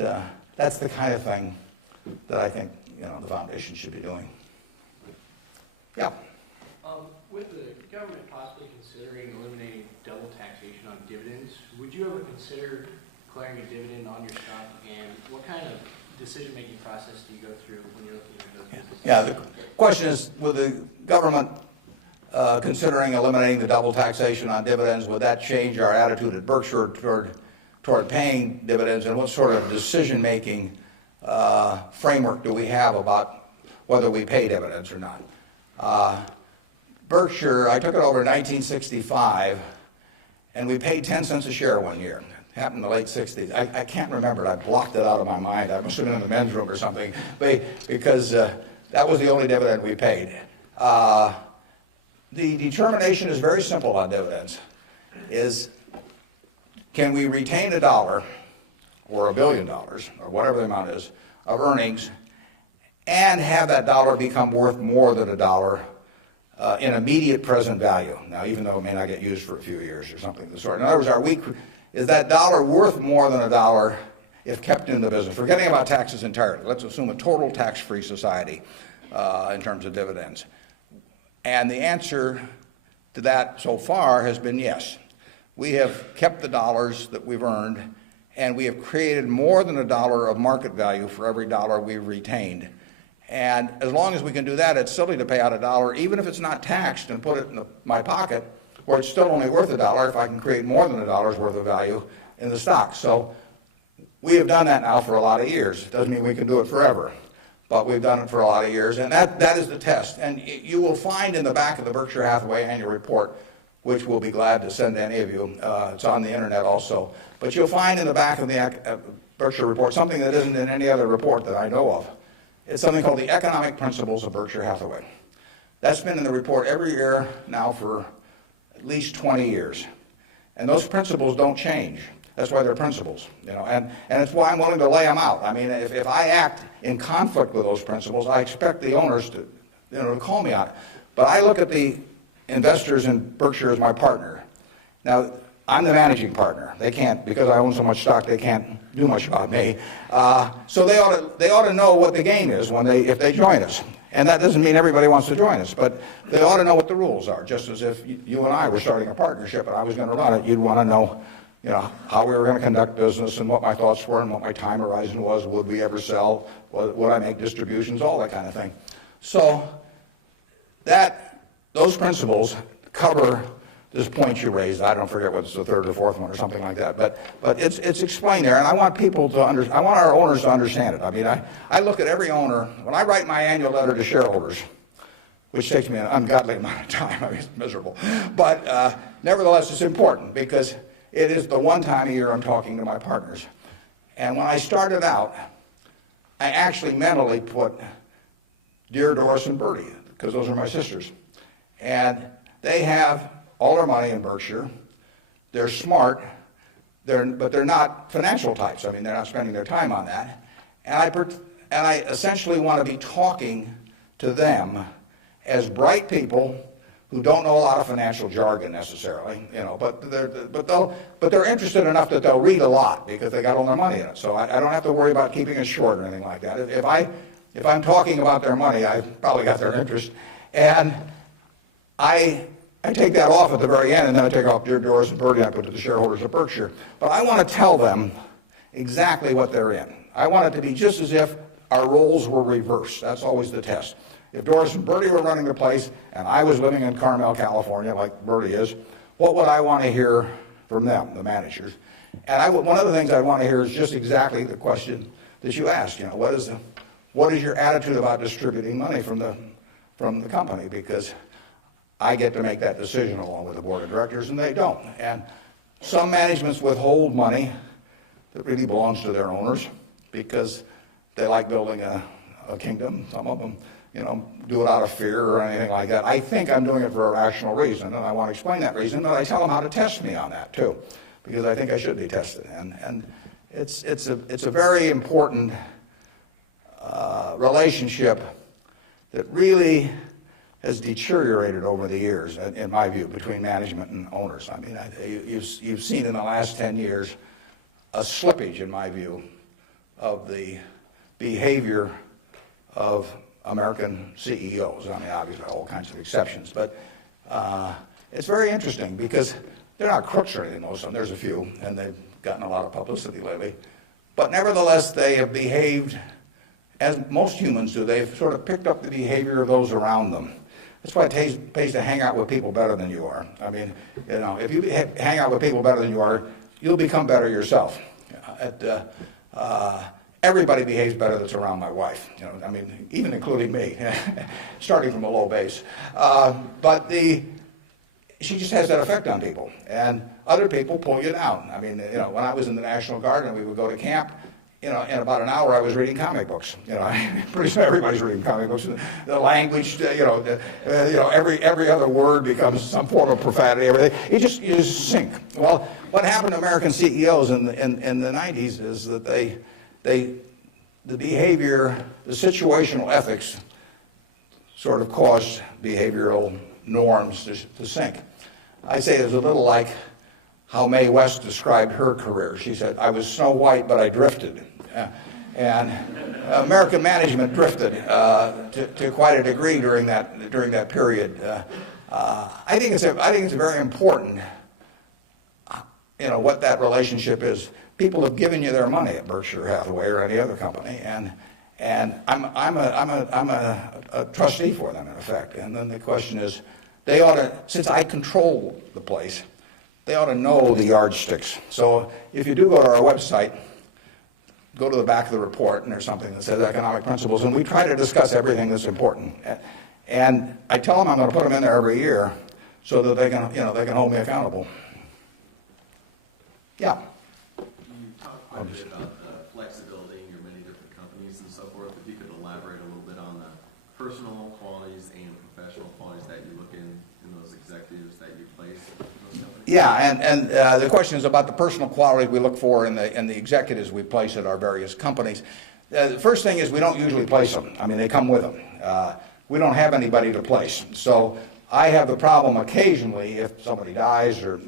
that's the kind of thing that I think the foundation should be doing. Yeah. With the government possibly considering eliminating double taxation on dividends, would you ever consider declaring a dividend on your stock? And what kind of decision-making process do you go through when you're looking at those businesses? Yeah, the question is, with the government considering eliminating the double taxation on dividends, would that change our attitude at Berkshire toward paying dividends, and what sort of decision-making framework do we have about whether we pay dividends or not? Berkshire, I took it over in 1965, and we paid 10 cents a share one year. It happened in the late 60s. I can't remember it. I blocked it out of my mind. I must have been in the men's room or something, because that was the only dividend we paid. The determination is very simple on dividends. Can we retain $1 or $1 billion, or whatever the amount is, of earnings, and have that dollar become worth more than $1 in immediate present value? Now, even though it may not get used for a few years or something of the sort. In other words, is that dollar worth more than $1 if kept in the business? Forgetting about taxes entirely. Let's assume a total tax-free society in terms of dividends. And the answer to that so far has been yes. We have kept the dollars that we've earned and we have created more than $1 of market value for every dollar we've retained. And as long as we can do that, it's silly to pay out $1, even if it's not taxed, and put it in my pocket, where it's still only worth $1 if I can create more than $1 worth of value in the stock. So we have done that now for a lot of years. It doesn't mean we can do it forever, but we've done it for a lot of years, and that is the test. And you will find in the back of the Berkshire Hathaway annual report, which we'll be glad to send to any of you. It's on the internet also. But you'll find in the back of the Berkshire report something that isn't in any other report that I know of. It's something called the Economic Principles of Berkshire Hathaway. That's been in the report every year now for at least 20 years. And those principles don't change. That's why they're principles, and it's why I'm willing to lay them out. I mean, if I act in conflict with those principles, I expect the owners to, to call me on it. But I look at the investors in Berkshire as my partner. Now, I'm the managing partner. They can't, because I own so much stock, they can't do much about me. So they ought to know what the game is if they join us. And that doesn't mean everybody wants to join us, but they ought to know what the rules are. Just as if you and I were starting a partnership and I was going to run it, you'd want to know, how we were going to conduct business and what my thoughts were and what my time horizon was. Would we ever sell? Would I make distributions? All that kind of thing. So those principles cover this point you raised. I don't forget what's the third or fourth one or something like that, but it's explained there, and I want people to I want our owners to understand it. I mean, I look at every owner when I write my annual letter to shareholders, which takes me an ungodly amount of time. I mean, it's miserable, but nevertheless, it's important because it is the one time a year I'm talking to my partners. And when I started out, I actually mentally put Dear Doris and Bertie, because those are my sisters, and they have all their money in Berkshire. They're smart, but they're not financial types. I mean, they're not spending their time on that. And I essentially want to be talking to them as bright people who don't know a lot of financial jargon necessarily, but they're interested enough that they'll read a lot because they got all their money in it. So I don't have to worry about keeping it short or anything like that. If I'm talking about their money, I've probably got their interest, and I take that off at the very end, and then I take off Dear Doris and Bertie, and I put to the shareholders of Berkshire. But I want to tell them exactly what they're in. I want it to be just as if our roles were reversed. That's always the test. If Doris and Bertie were running the place, and I was living in Carmel, California, like Bertie is, what would I want to hear from them, the managers? And one of the things I want to hear is just exactly the question that you asked. What is your attitude about distributing money from the company? Because I get to make that decision along with the board of directors, and they don't. And some managements withhold money that really belongs to their owners because they like building a kingdom. Some of them, do it out of fear or anything like that. I think I'm doing it for a rational reason, and I want to explain that reason, but I tell them how to test me on that too, because I think I should be tested. And it's a very important relationship that really has deteriorated over the years, in my view, between management and owners. I mean, you've seen in the last 10 years a slippage, in my view, of the behavior of American CEOs. I mean, obviously, all kinds of exceptions, but it's very interesting because they're not crooks or anything, most of them. There's a few, and they've gotten a lot of publicity lately. But nevertheless, they have behaved as most humans do. They've sort of picked up the behavior of those around them. That's why it pays to hang out with people better than you are. I mean, if you hang out with people better than you are, you'll become better yourself. Everybody behaves better that's around my wife. I mean, even including me, starting from a low base. But she just has that effect on people, and other people pull you down. I mean, when I was in the National Guard and we would go to camp, in about an hour I was reading comic books. Pretty soon everybody's reading comic books. The language, every other word becomes some form of profanity. Everything. You just sink. Well, what happened to American CEOs in the 90s is that the behavior, the situational ethics, sort of caused behavioral norms to sink. I say it's a little like how Mae West described her career. She said, "I was Snow White, but I drifted." And American management drifted to quite a degree during that period. I think it's very important what that relationship is. People have given you their money at Berkshire Hathaway or any other company, and I'm a trustee for them in effect. And then the question is, they ought to, since I control the place, they ought to know the yardsticks. So if you do go to our website, go to the back of the report, and there's something that says economic principles, and we try to discuss everything that's important. And I tell them I'm going to put them in there every year so that they can, they can hold me accountable. Yeah. You talked quite a bit about the flexibility in your many different companies and so forth. If you could elaborate a little bit on the personal qualities and professional qualities that you look in those executives that you place in those companies. Yeah, and the question is about the personal qualities we look for in the executives we place at our various companies. The first thing is we don't usually place them. I mean, they come with them. We don't have anybody to place. So I have the problem occasionally, if somebody dies, or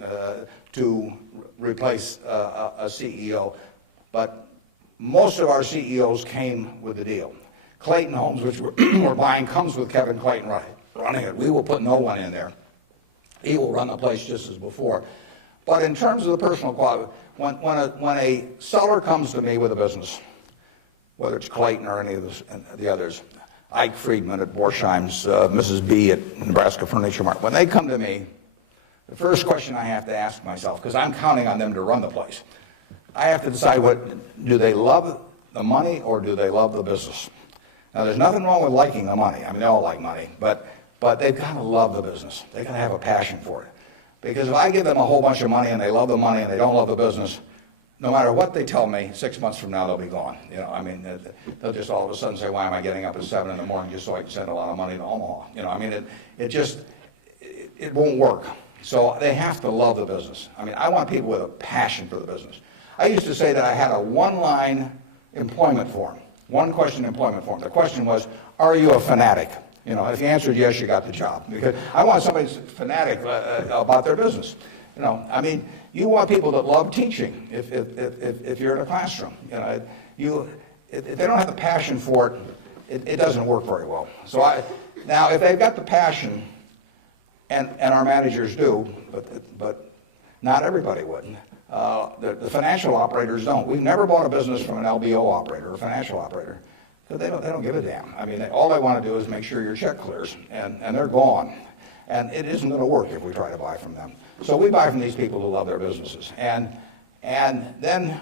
to replace a CEO. But most of our CEOs came with the deal. Clayton Homes, which we're buying, comes with Kevin Clayton running it. We will put no one in there. He will run the place just as before. But in terms of the personal quality, when a seller comes to me with a business, whether it's Clayton or any of the others, Ike Friedman at Borsheim's, Mrs. B at Nebraska Furniture Mart, when they come to me, the first question I have to ask myself, because I'm counting on them to run the place, I have to decide, do they love the money or do they love the business? Now, there's nothing wrong with liking the money. I mean, they all like money, but they've got to love the business. They've got to have a passion for it. Because if I give them a whole bunch of money and they love the money and they don't love the business, no matter what they tell me, 6 months from now they'll be gone. I mean, they'll just all of a sudden say, why am I getting up at 7 in the morning just so I can send a lot of money to Omaha? I mean, it won't work. So they have to love the business. I mean, I want people with a passion for the business. I used to say that I had a one-line employment form, one-question employment form. The question was, are you a fanatic? If you answered yes, you got the job. Because I want somebody who's fanatic about their business. I mean, you want people that love teaching if you're in a classroom. If they don't have the passion for it, it doesn't work very well. So now, if they've got the passion, and our managers do, but not everybody would. The financial operators don't. We've never bought a business from an LBO operator or a financial operator. Because they don't give a damn. I mean, all they want to do is make sure your check clears, and they're gone. And it isn't going to work if we try to buy from them. So we buy from these people who love their businesses. And then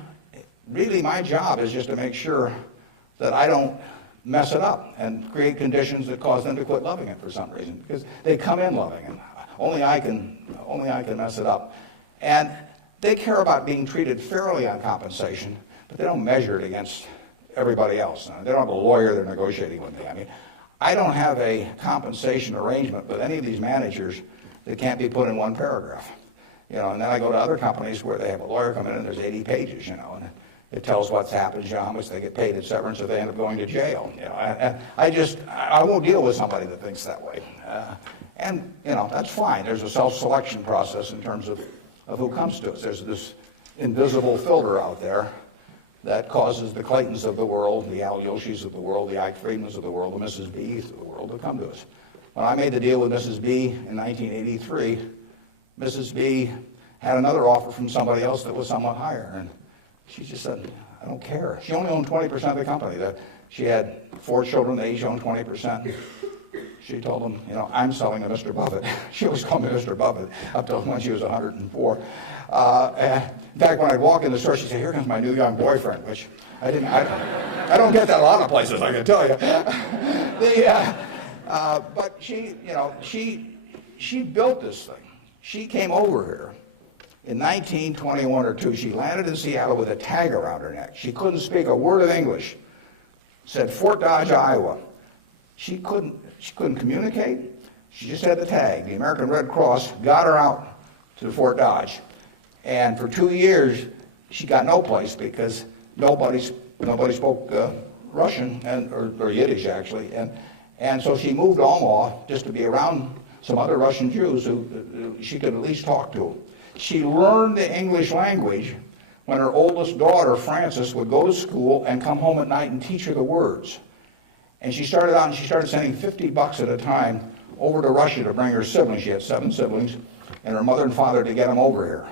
really my job is just to make sure that I don't mess it up and create conditions that cause them to quit loving it for some reason. Because they come in loving it. Only I can mess it up. And they care about being treated fairly on compensation, but they don't measure it against everybody else. They don't have a lawyer they're negotiating with me. I mean, I don't have a compensation arrangement with any of these managers that can't be put in one paragraph. And then I go to other companies where they have a lawyer come in and there's 80 pages, and it tells what's happened, how much they get paid at severance if they end up going to jail. I won't deal with somebody that thinks that way. And that's fine. There's a self-selection process in terms of who comes to us. There's this invisible filter out there that causes the Claytons of the world, the Al Yoshis of the world, the Ike Friedmans of the world, the Mrs. B's of the world to come to us. When I made the deal with Mrs. B in 1983, Mrs. B had another offer from somebody else that was somewhat higher, and she just said, I don't care. She only owned 20% of the company. She had 4 children, they each owned 20%. She told them, I'm selling to Mr. Buffett. She always called me Mr. Buffett up till when she was 104. In fact, when I'd walk in the store, she'd say, here comes my new young boyfriend, which I don't get that a lot of places, I can tell you. But she built this thing. She came over here in 1921 or 2. She landed in Seattle with a tag around her neck. She couldn't speak a word of English. Said Fort Dodge, Iowa. She couldn't communicate. She just had the tag. The American Red Cross got her out to Fort Dodge. And for 2 years, she got no place because nobody spoke Russian or Yiddish, actually. And so she moved to Omaha just to be around some other Russian Jews who she could at least talk to. She learned the English language when her oldest daughter, Frances, would go to school and come home at night and teach her the words. And she started out and she started sending $50 at a time over to Russia to bring her siblings. She had 7 siblings, and her mother and father to get them over here.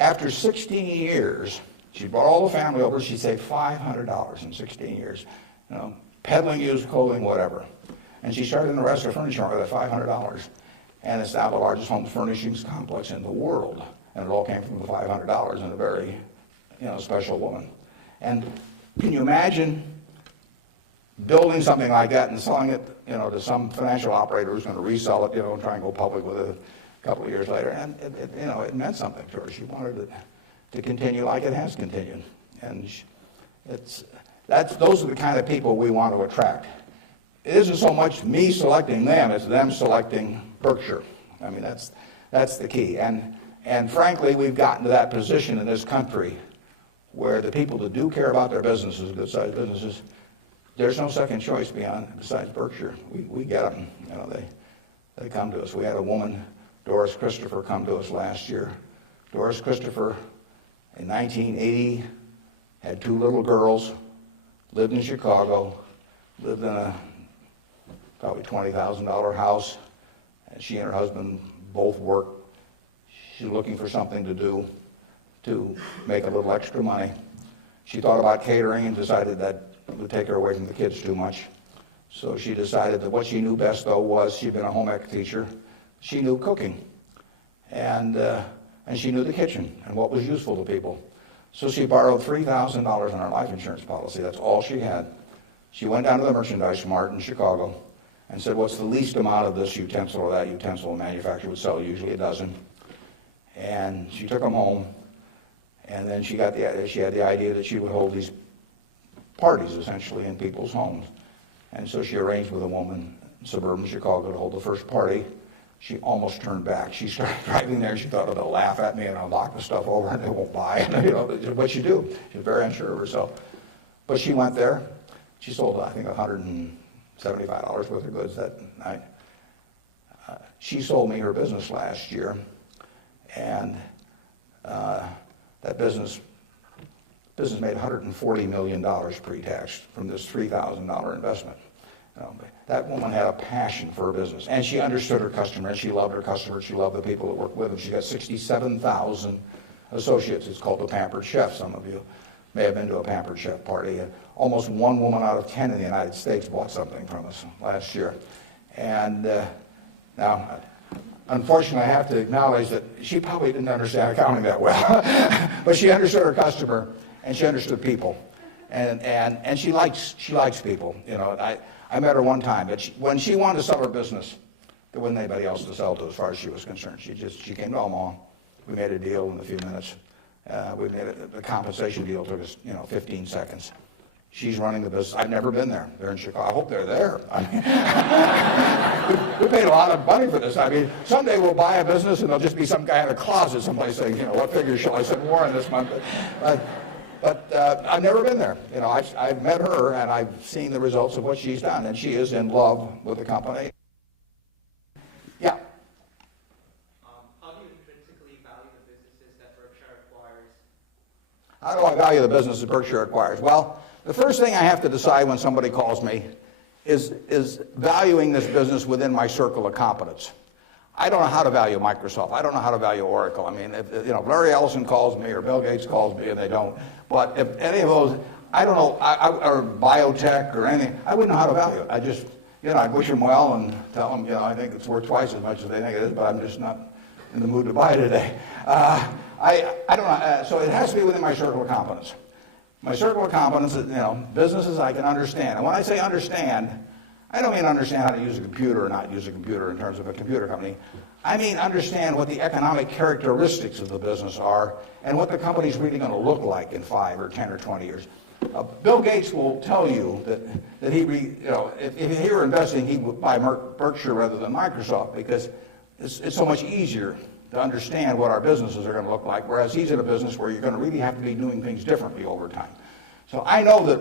After 16 years, she brought all the family over. She saved $500 in 16 years, peddling used clothing, whatever. And she started in the restaurant furniture market with that $500. And it's now the largest home furnishings complex in the world. And it all came from the $500 and a very, special woman. And can you imagine building something like that and selling it, to some financial operator who's going to resell it, and try and go public with it a couple of years later? And it meant something to her. She wanted it to continue like it has continued. And those are the kind of people we want to attract. It isn't so much me selecting them, it's them selecting Berkshire. I mean, that's the key. And frankly, we've gotten to that position in this country where the people that do care about their businesses, good-sized businesses, there's no second choice besides Berkshire. We get them. They come to us. We had a woman, Doris Christopher, come to us last year. Doris Christopher, in 1980, had 2 little girls, lived in Chicago, lived in a probably $20,000 house, and she and her husband both worked. She's looking for something to do to make a little extra money. She thought about catering and decided that it would take her away from the kids too much. So she decided that what she knew best, though, was she'd been a home ec teacher. She knew cooking, and she knew the kitchen and what was useful to people. So she borrowed $3,000 on her life insurance policy. That's all she had. She went down to the Merchandise Mart in Chicago and said, what's the least amount of this utensil or that utensil a manufacturer would sell? Usually a dozen. And she took them home, and then she had the idea that she would hold these parties, essentially, in people's homes. And so she arranged with a woman in suburban Chicago to hold the first party. She almost turned back. She started driving there. She thought, oh, they'll laugh at me, and I'll knock the stuff over, and they won't buy it. What you do. She's very unsure of herself. But she went there. She sold, I think, $175 worth of goods that night. She sold me her business last year, and that business made $140 million pre-tax from this $3,000 investment. That woman had a passion for her business, and she understood her customer, and she loved her customers. She loved the people that worked with them. She got 67,000 associates. It's called the Pampered Chef. Some of you may have been to a Pampered Chef party. And almost 1 woman out of 10 in the United States bought something from us last year. And now, unfortunately, I have to acknowledge that she probably didn't understand accounting that well, but she understood her customer, and she understood people, and she likes people. I met her one time, but when she wanted to sell her business, there wasn't anybody else to sell to as far as she was concerned. She came to Omaha. We made a deal in a few minutes. The compensation deal took us 15 seconds. She's running the business. I've never been there. They're in Chicago. I hope they're there. I mean, we paid a lot of money for this. I mean, someday we'll buy a business and there'll just be some guy in a closet someplace saying, what figure shall I send Warren this month? But I've never been there. I've met her, and I've seen the results of what she's done, and she is in love with the company. Yeah. How do you intrinsically value the businesses that Berkshire acquires? How do I value the businesses Berkshire acquires? Well, the first thing I have to decide when somebody calls me is valuing this business within my circle of competence. I don't know how to value Microsoft. I don't know how to value Oracle. I mean, if Larry Ellison calls me or Bill Gates calls me, and they don't. But if any of those, I don't know, or biotech or anything, I wouldn't know how to value it. I just, I'd wish them well and tell them, I think it's worth twice as much as they think it is, but I'm just not in the mood to buy it today. I don't know. So it has to be within my circle of competence. My circle of competence is, businesses I can understand. And when I say understand, I don't mean understand how to use a computer or not use a computer in terms of a computer company. I mean understand what the economic characteristics of the business are and what the company's really going to look like in 5 or 10 or 20 years. Bill Gates will tell you that if he were investing, he would buy Berkshire rather than Microsoft because it's so much easier to understand what our businesses are going to look like, whereas he's in a business where you're going to really have to be doing things differently over time. So I know that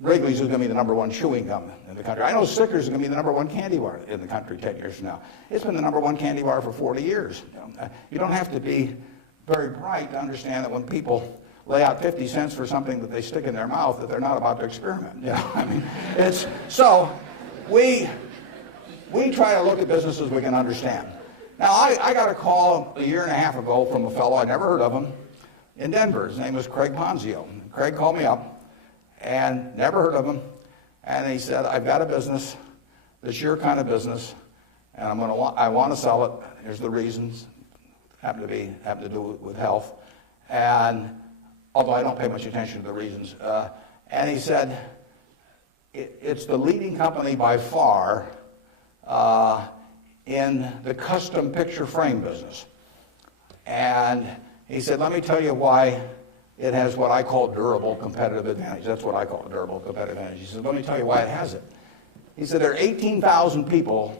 Wrigley's is going to be the #1 chewing gum in the country. I know Snickers is going to be the #1 candy bar in the country 10 years from now. It's been the #1 candy bar for 40 years. You don't have to be very bright to understand that when people lay out 50 cents for something that they stick in their mouth, that they're not about to experiment. I mean, we try to look at businesses we can understand. Now, I got a call a year and a half ago from a fellow, I never heard of him, in Denver. His name was Craig Ponzio. Craig called me up, and never heard of him. And he said, I've got a business, this your kind of business, and I want to sell it. Here's the reasons. Happen to do with health. And although I don't pay much attention to the reasons. And he said, it's the leading company by far in the custom picture frame business. And he said, let me tell you why it has what I call durable competitive advantage. That's what I call a durable competitive advantage. He said, let me tell you why it has it. He said, there are 18,000 people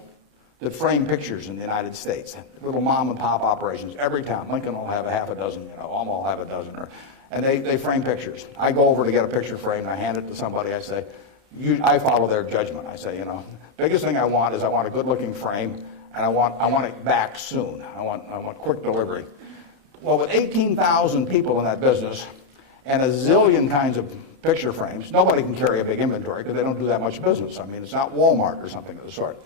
that frame pictures in the United States, little mom and pop operations. Every town, Lincoln will have a half a dozen, Alma will have a dozen, and they frame pictures. I go over to get a picture framed, I hand it to somebody, I say, I follow their judgment. I say, biggest thing I want is I want a good-looking frame, and I want it back soon. I want quick delivery. Well, with 18,000 people in that business and a zillion kinds of picture frames, nobody can carry a big inventory because they don't do that much business. I mean, it's not Walmart or something of the sort.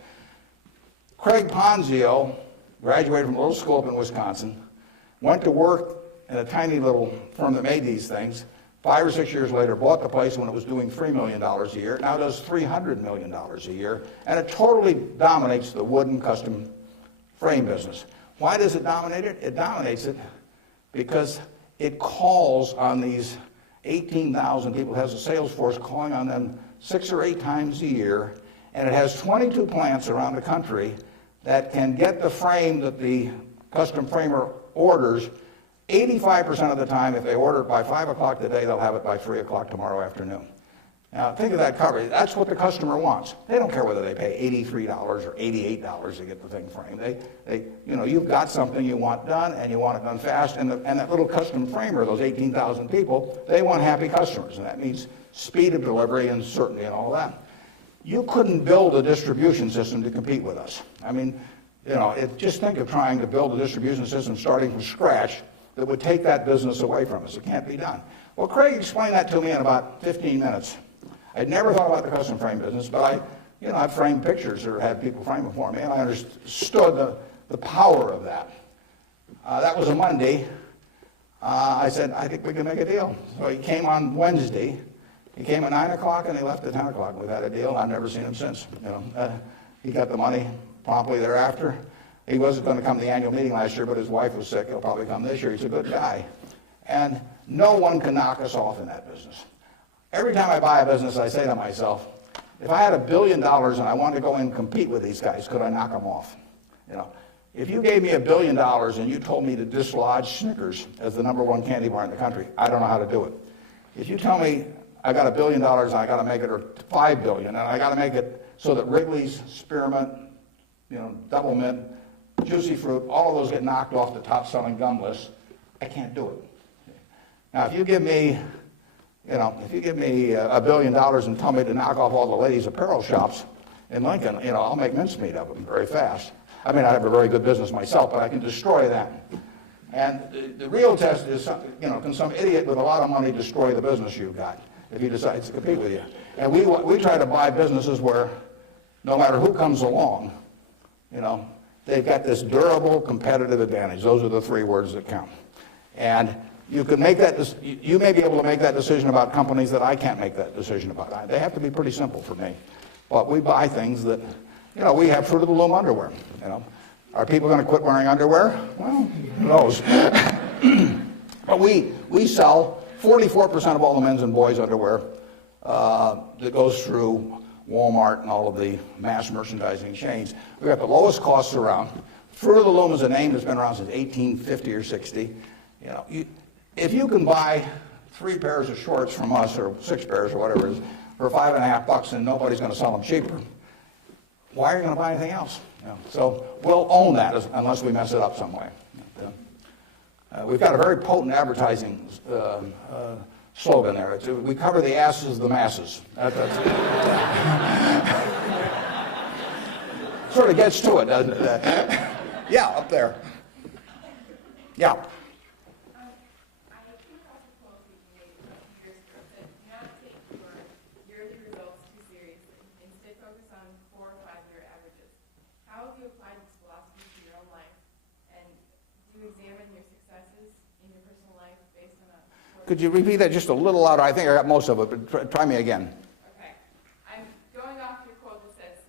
Craig Ponzio graduated from a little school up in Wisconsin, went to work in a tiny little firm that made these things. 5 or 6 years later, bought the place when it was doing $3 million a year. Now does $300 million a year, and it totally dominates the wooden custom frame business. Why does it dominate it? It dominates it because it calls on these 18,000 people. It has a sales force calling on them 6 or 8 times a year, and it has 22 plants around the country that can get the frame that the custom framer orders 85% of the time. If they order it by 5 o'clock today, they'll have it by 3 o'clock tomorrow afternoon. Now, think of that coverage. That's what the customer wants. They don't care whether they pay $83 or $88 to get the thing framed. You've got something you want done, and you want it done fast, and that little custom framer, those 18,000 people, they want happy customers, and that means speed of delivery and certainty and all that. You couldn't build a distribution system to compete with us. I mean, just think of trying to build a distribution system starting from scratch that would take that business away from us. It can't be done. Well, Craig explained that to me in about 15 minutes. I'd never thought about the custom frame business, but I've framed pictures or had people frame them for me, and I understood the power of that. That was a Monday. I said, I think we can make a deal. So he came on Wednesday. He came at 9 o'clock and he left at 10 o'clock. We've had a deal. I've never seen him since. He got the money promptly thereafter. He wasn't going to come to the annual meeting last year, but his wife was sick. He'll probably come this year. He's a good guy. And no one can knock us off in that business. Every time I buy a business, I say to myself, if I had $1 billion and I wanted to go in and compete with these guys, could I knock them off? If you gave me $1 billion and you told me to dislodge Snickers as the #1 candy bar in the country, I don't know how to do it. If you tell me I got $1 billion and I got to make it, or $5 billion, and I got to make it so that Wrigley's, Spearmint, Double Mint, Juicy Fruit, all of those get knocked off the top-selling gum list, I can't do it. Now, if you give me $1 billion and tell me to knock off all the ladies' apparel shops in Lincoln, I'll make mincemeat of them very fast. I mean, I have a very good business myself, but I can destroy that. And the real test is, can some idiot with a lot of money destroy the business you've got if he decides to compete with you? And we try to buy businesses where no matter who comes along, they've got this durable competitive advantage. Those are the 3 words that count. And you can make that. You may be able to make that decision about companies that I can't make that decision about. They have to be pretty simple for me. But we buy things that, we have Fruit of the Loom underwear. Are people going to quit wearing underwear? Well, who knows? But we sell 44% of all the men's and boys' underwear that goes through Walmart and all of the mass merchandising chains. We've got the lowest costs around. Fruit of the Loom is a name that's been around since 1850 or 60. If you can buy 3 pairs of shorts from us, or 6 pairs or whatever it is, for $5.50 and nobody's going to sell them cheaper, why are you going to buy anything else? So we'll own that unless we mess it up some way. We've got a very potent advertising slogan there. We cover the asses of the masses. Sort of gets to it, doesn't it? Yeah, up there. Yeah. Examine your successes in your personal life based could you repeat that just a little louder? I think I got most of it, but try me again. Okay. I'm going off your quote that says,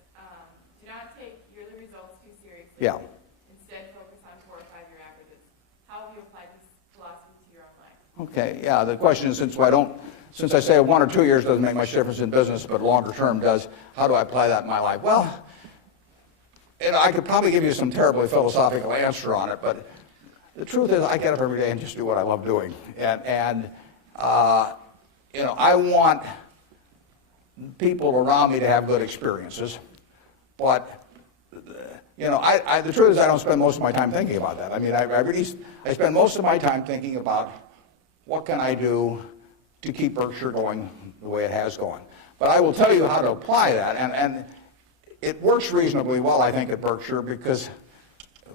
do not take yearly results too seriously. Yeah. Instead, focus on 4 or 5 year averages. How have you applied this philosophy to your own life? Okay, yeah, the question is, since I say 1 or 2 years doesn't make much difference in business, but longer term does, how do I apply that in my life? Well, I could probably give you some terribly philosophical answer on it, but the truth is I get up every day and just do what I love doing. And I want people around me to have good experiences, but the truth is I don't spend most of my time thinking about that. I mean, I spend most of my time thinking about what can I do to keep Berkshire going the way it has gone. But I will tell you how to apply that, and it works reasonably well, I think, at Berkshire, because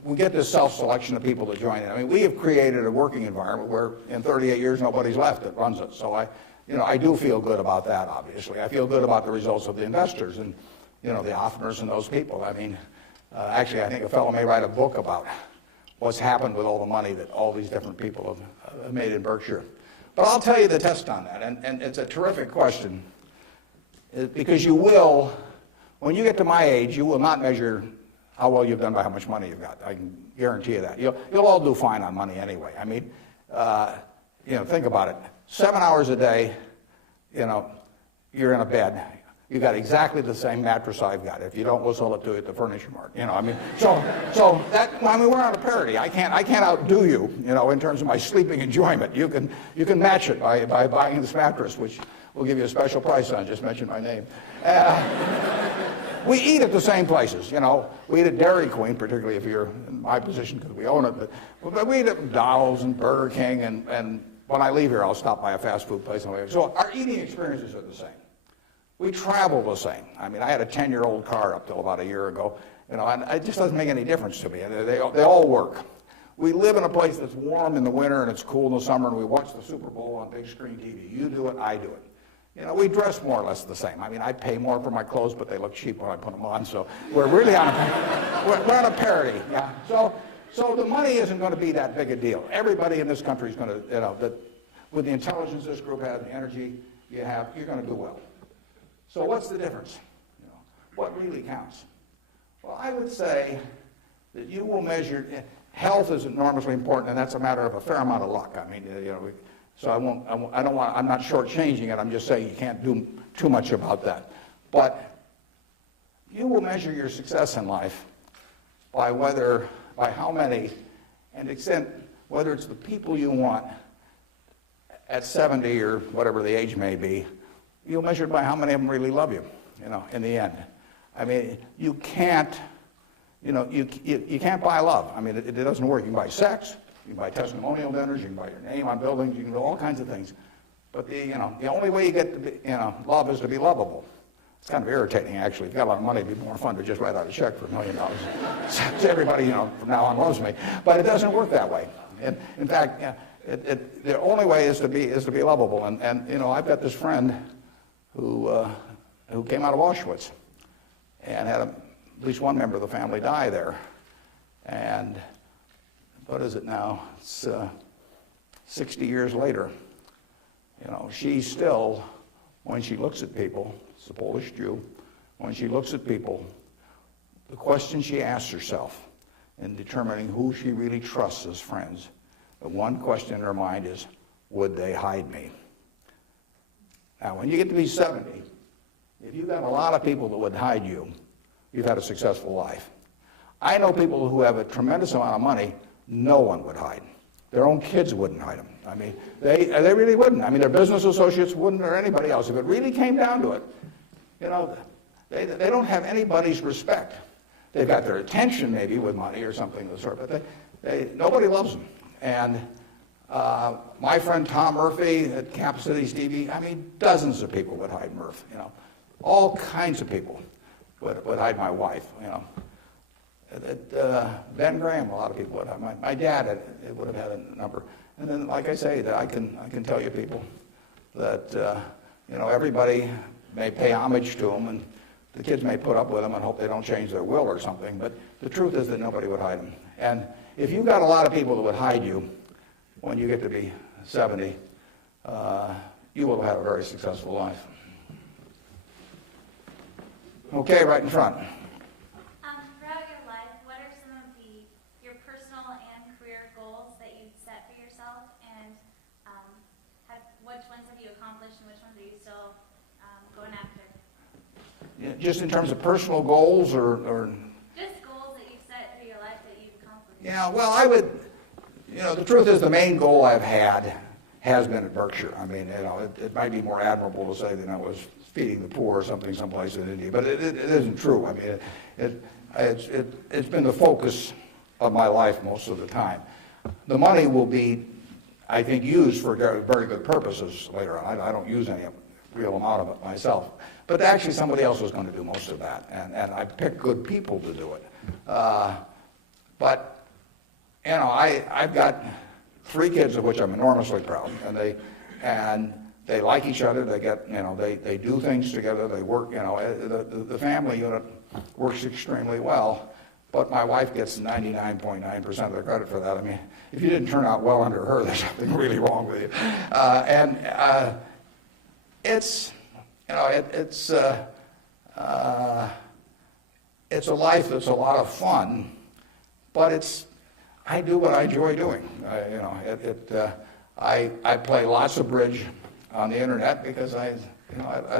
we get this self-selection of people to join in. I mean, we have created a working environment where in 38 years nobody's left that runs it. So I do feel good about that, obviously. I feel good about the results of the investors and, the Offners and those people. I mean, actually, I think a fellow may write a book about what's happened with all the money that all these different people have made in Berkshire. But I'll tell you the test on that, and it's a terrific question, because when you get to my age, you will not measure how well you've done by how much money you've got. I can guarantee you that. You'll all do fine on money anyway. I mean, think about it. 7 hours a day, you're in a bed. You got exactly the same mattress I've got. If you don't, we'll sell it to you at the Furniture Mart. We're on a parity. I can't outdo you, in terms of my sleeping enjoyment. You can match it by buying this mattress, which we'll give you a special price on. Just mention my name. We eat at the same places, We eat at Dairy Queen, particularly if you're in my position because we own it. But we eat at McDonald's and Burger King, and when I leave here, I'll stop by a fast food place. So our eating experiences are the same. We travel the same. I mean, I had a 10-year-old car up till about a year ago, and it just doesn't make any difference to me. They all work. We live in a place that's warm in the winter and it's cool in the summer, and we watch the Super Bowl on big screen TV. You do it, I do it. We dress more or less the same. I mean, I pay more for my clothes, but they look cheap when I put them on. So we're really on a parity. Yeah. So the money isn't going to be that big a deal. Everybody in this country is going to, with the intelligence this group has, the energy you have, you're going to do well. So what's the difference? What really counts? Well, I would say that you will measure. Health is enormously important, and that's a matter of a fair amount of luck. I mean, so I'm not shortchanging it. I'm just saying you can't do too much about that. But you will measure your success in life by how many, and extent, whether it's the people you want at 70 or whatever the age may be, you'll measure it by how many of them really love you, in the end. I mean, you can't buy love. I mean, it doesn't work. You can buy sex. You can buy testimonial dinners, you can buy your name on buildings, you can do all kinds of things. But the only way you get to be, love is to be lovable. It's kind of irritating, actually. If you got a lot of money, it'd be more fun to just write out a check for $1 million. So everybody, from now on loves me. But it doesn't work that way. And in fact, the only way is to be lovable. And I've got this friend who came out of Auschwitz and had at least one member of the family die there. And what is it now? It's 60 years later. She still, when she looks at people, it's a Polish Jew, when she looks at people, the question she asks herself in determining who she really trusts as friends, the one question in her mind is, would they hide me? Now, when you get to be 70, if you've got a lot of people that would hide you, you've had a successful life. I know people who have a tremendous amount of money, no one would hide. Their own kids wouldn't hide them. I mean, they really wouldn't. I mean, their business associates wouldn't, or anybody else. If it really came down to it, they don't have anybody's respect. They've got their attention maybe with money or something of the sort, but nobody loves them. And my friend Tom Murphy at Cap Cities TV, I mean, dozens of people would hide Murph. All kinds of people would hide my wife. Ben Graham, a lot of people would have. My dad would have had a number. And then, like I say, that I can tell you people that everybody may pay homage to them, and the kids may put up with them and hope they don't change their will or something. But the truth is that nobody would hide them. And if you've got a lot of people that would hide you when you get to be 70, you will have had a very successful life. Okay, right in front. Throughout your life, what are some of your personal and career goals that you've set for yourself, and which ones have you accomplished, and which ones are you still going after? Yeah, just in terms of personal goals, or Just goals that you've set for your life that you've accomplished. yeah, well, I would, the truth is the main goal I've had has been at Berkshire. I mean, it might be more admirable to say that I was feeding the poor or something someplace in India, but it isn't true. I mean, it's been the focus of my life most of the time. The money will be, I think, used for very good purposes later on. I don't use any real amount of it myself. But actually somebody else was going to do most of that, and I picked good people to do it. But, I've got 3 kids of which I'm enormously proud, and they like each other. They get, they do things together. They work, the family unit works extremely well. But my wife gets 99.9% of the credit for that. I mean, if you didn't turn out well under her, there's something really wrong with you. It's a life that's a lot of fun, but I do what I enjoy doing. I play lots of bridge on the internet because I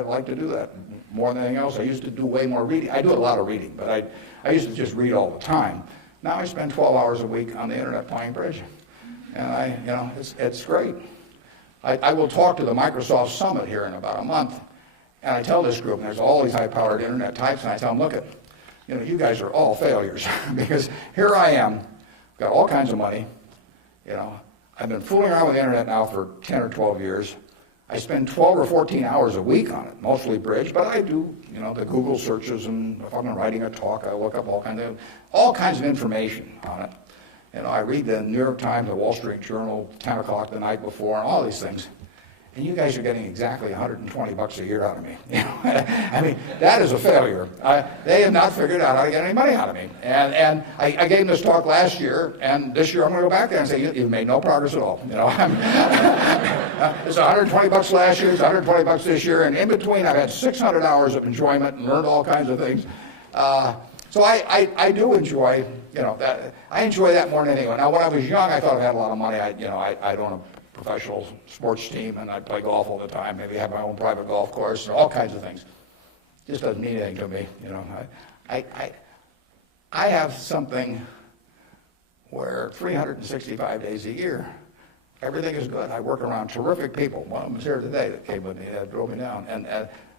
like to do that more than anything else. I used to do way more reading. I do a lot of reading, but I used to just read all the time. Now I spend 12 hours a week on the internet playing bridge, and it's great. I will talk to the Microsoft Summit here in about a month, and I tell this group, and there's all these high-powered internet types, and I tell them, look, you guys are all failures because here I am, got all kinds of money, I've been fooling around with the internet now for 10 or 12 years. I spend 12 or 14 hours a week on it, mostly bridge, but I do, the Google searches, and if I'm writing a talk, I look up all kinds of information on it. I read the New York Times, the Wall Street Journal, 10 o'clock the night before, and all these things. And you guys are getting exactly $120 a year out of me. I mean, that is a failure. They have not figured out how to get any money out of me. And I gave them this talk last year, and this year I'm going to go back there and say, you've made no progress at all. It's $120 last year, it's $120 this year, and in between I've had 600 hours of enjoyment and learned all kinds of things. So I do enjoy, that. I enjoy that more than anyone. Now, when I was young, I thought I had a lot of money. I'd own a professional sports team, and I'd play golf all the time, maybe have my own private golf course, and all kinds of things. Just doesn't mean anything to me, I have something where 365 days a year, everything is good. I work around terrific people. One of them is here today that came with me, that drove me down. And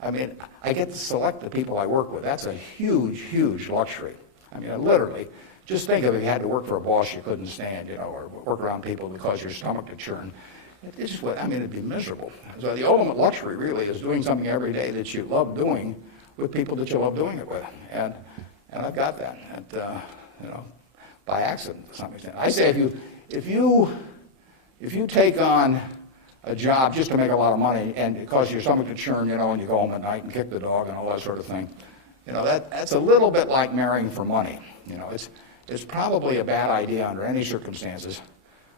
I mean, I get to select the people I work with. That's a huge, huge luxury. I mean, literally, just think of if you had to work for a boss you couldn't stand, or work around people that cause your stomach to churn. It'd be miserable. So the ultimate luxury really is doing something every day that you love doing with people that you love doing it with. And I've got that, by accident to some extent. I say if you take on a job just to make a lot of money and it causes your stomach to churn, and you go home at night and kick the dog and all that sort of thing, that's a little bit like marrying for money. It's probably a bad idea under any circumstances,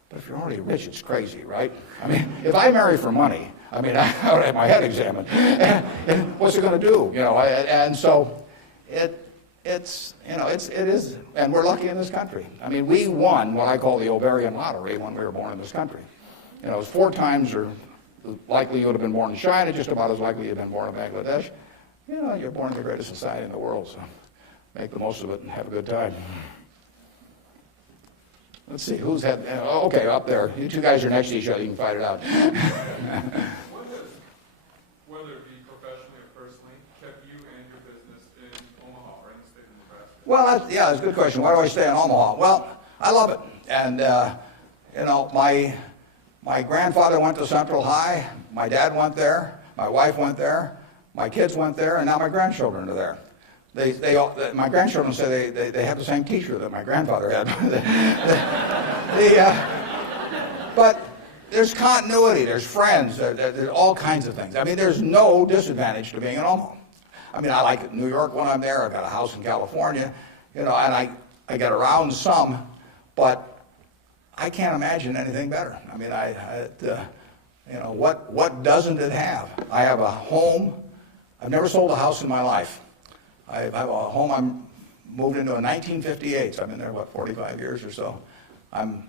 but if you're already rich, it's crazy, right? I mean, if I marry for money, I would have my head examined. And what's it going to do? And so it is, and we're lucky in this country. I mean, we won what I call the ovarian lottery when we were born in this country. It was 4 times or likely you would have been born in China, just about as likely you've been born in Bangladesh. You're born in the greatest society in the world, so make the most of it and have a good time. Let's see, who's had, okay, up there. You 2 guys are next to each other, you can fight it out. What has, whether it be professionally or personally, kept you and your business in Omaha or in the state of Nebraska? Well, that's a good question. Why do I stay in Omaha? Well, I love it. And, my grandfather went to Central High, my dad went there, my wife went there, my kids went there, and now my grandchildren are there. My grandchildren say they have the same teacher that my grandfather had. But there's continuity, there's friends, there's all kinds of things. I mean, there's no disadvantage to being in Omaha. I mean, I like New York when I'm there. I've got a house in California, and I get around some, but I can't imagine anything better. I mean, You know, what doesn't it have? I have a home. I've never sold a house in my life. I have a home I moved into in 1958, so I've been there, 45 years or so. I'm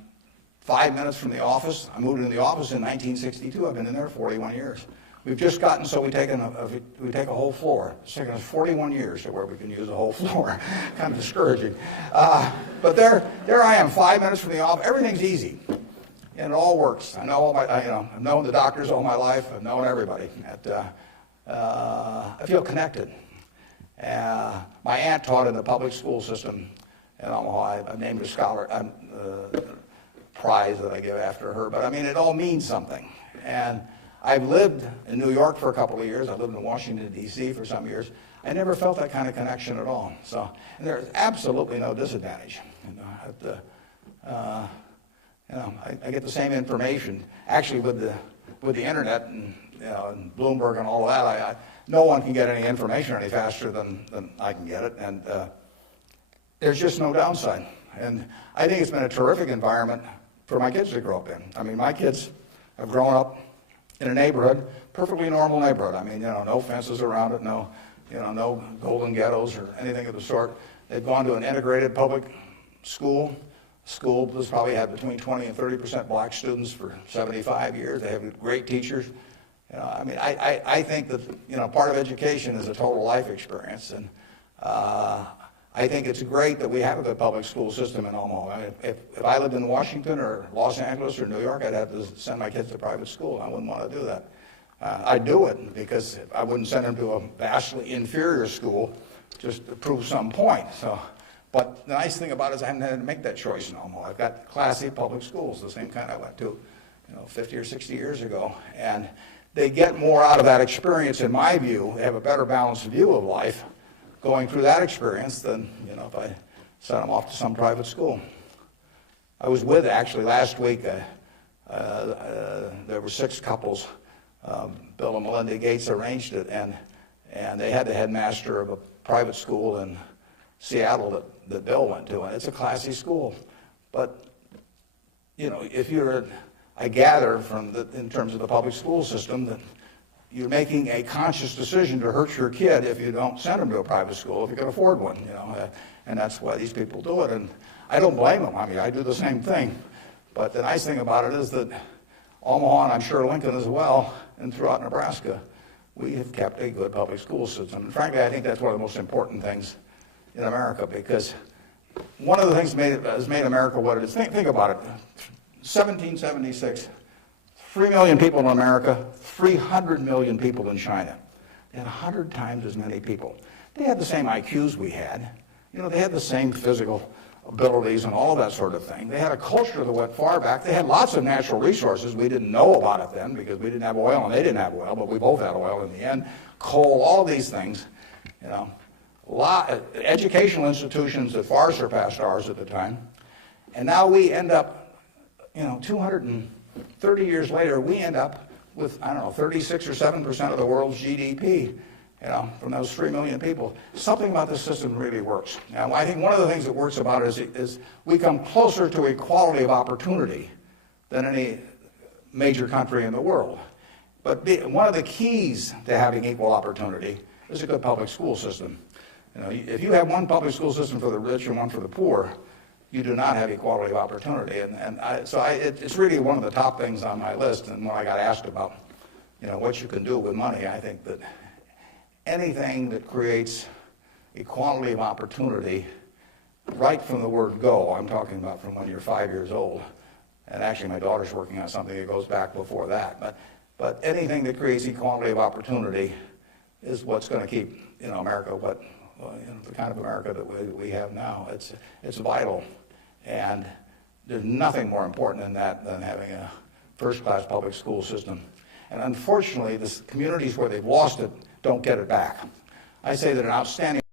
5 minutes from the office. I moved into the office in 1962. I've been in there 41 years. We've just gotten so we take a whole floor. It's taken us 41 years to where we can use a whole floor. Kind of discouraging. But there I am, 5 minutes from the office. Everything's easy, and it all works. I know I've known the doctors all my life. I've known everybody. I feel connected. My aunt taught in the public school system in Omaha. I named a scholar prize that I give after her. But I mean, it all means something. And I've lived in New York for a couple of years. I lived in Washington, D.C. for some years. I never felt that kind of connection at all. So and there's absolutely no disadvantage. I get the same information. Actually, with the internet and Bloomberg and all of that, no one can get any information any faster than I can get it. And there's just no downside. And I think it's been a terrific environment for my kids to grow up in. I mean, my kids have grown up in a neighborhood, perfectly normal neighborhood. I mean, no fences around it, no golden ghettos or anything of the sort. They've gone to an integrated public school. School has probably had between 20 and 30% black students for 75 years. They have great teachers. I mean, I think that part of education is a total life experience, and I think it's great that we have a good public school system in Omaha. I mean, if I lived in Washington or Los Angeles or New York, I'd have to send my kids to private school. I wouldn't want to do that. I'd do it because I wouldn't send them to a vastly inferior school just to prove some point. But the nice thing about it is I haven't had to make that choice in Omaha. I've got classy public schools, the same kind I went to 50 or 60 years ago. And they get more out of that experience, in my view. They have a better balanced view of life going through that experience than if I sent them off to some private school. I was with, actually, last week, there were 6 couples. Bill and Melinda Gates arranged it, and they had the headmaster of a private school in Seattle that Bill went to, and it's a classy school. But, if I gather in terms of the public school system, that you're making a conscious decision to hurt your kid if you don't send them to a private school, if you can afford one, and that's why these people do it. And I don't blame them. I mean, I do the same thing. But the nice thing about it is that Omaha, and I'm sure Lincoln as well, and throughout Nebraska, we have kept a good public school system. And frankly, I think that's one of the most important things in America, because one of the things has made America what it is. Think about it. 1776, 3 million people in America, 300 million people in China. They had 100 times as many people. They had the same IQs we had. They had the same physical abilities and all that sort of thing. They had a culture that went far back. They had lots of natural resources. We didn't know about it then because we didn't have oil and they didn't have oil, but we both had oil in the end. Coal, all these things. Educational institutions that far surpassed ours at the time. And now we end up, 230 years later, we end up with, 36 or 7% of the world's GDP, from those 3 million people. Something about this system really works. Now, I think one of the things that works about it is we come closer to equality of opportunity than any major country in the world. But one of the keys to having equal opportunity is a good public school system. If you have one public school system for the rich and one for the poor, you do not have equality of opportunity. It's really one of the top things on my list. And when I got asked about, what you can do with money, I think that anything that creates equality of opportunity, right from the word go, I'm talking about from when you're 5 years old, and actually my daughter's working on something that goes back before that, but anything that creates equality of opportunity is what's going to keep, America the kind of America that we have now. It's vital, and there's nothing more important than that than having a first-class public school system. And unfortunately, the communities where they've lost it don't get it back. I say that an outstanding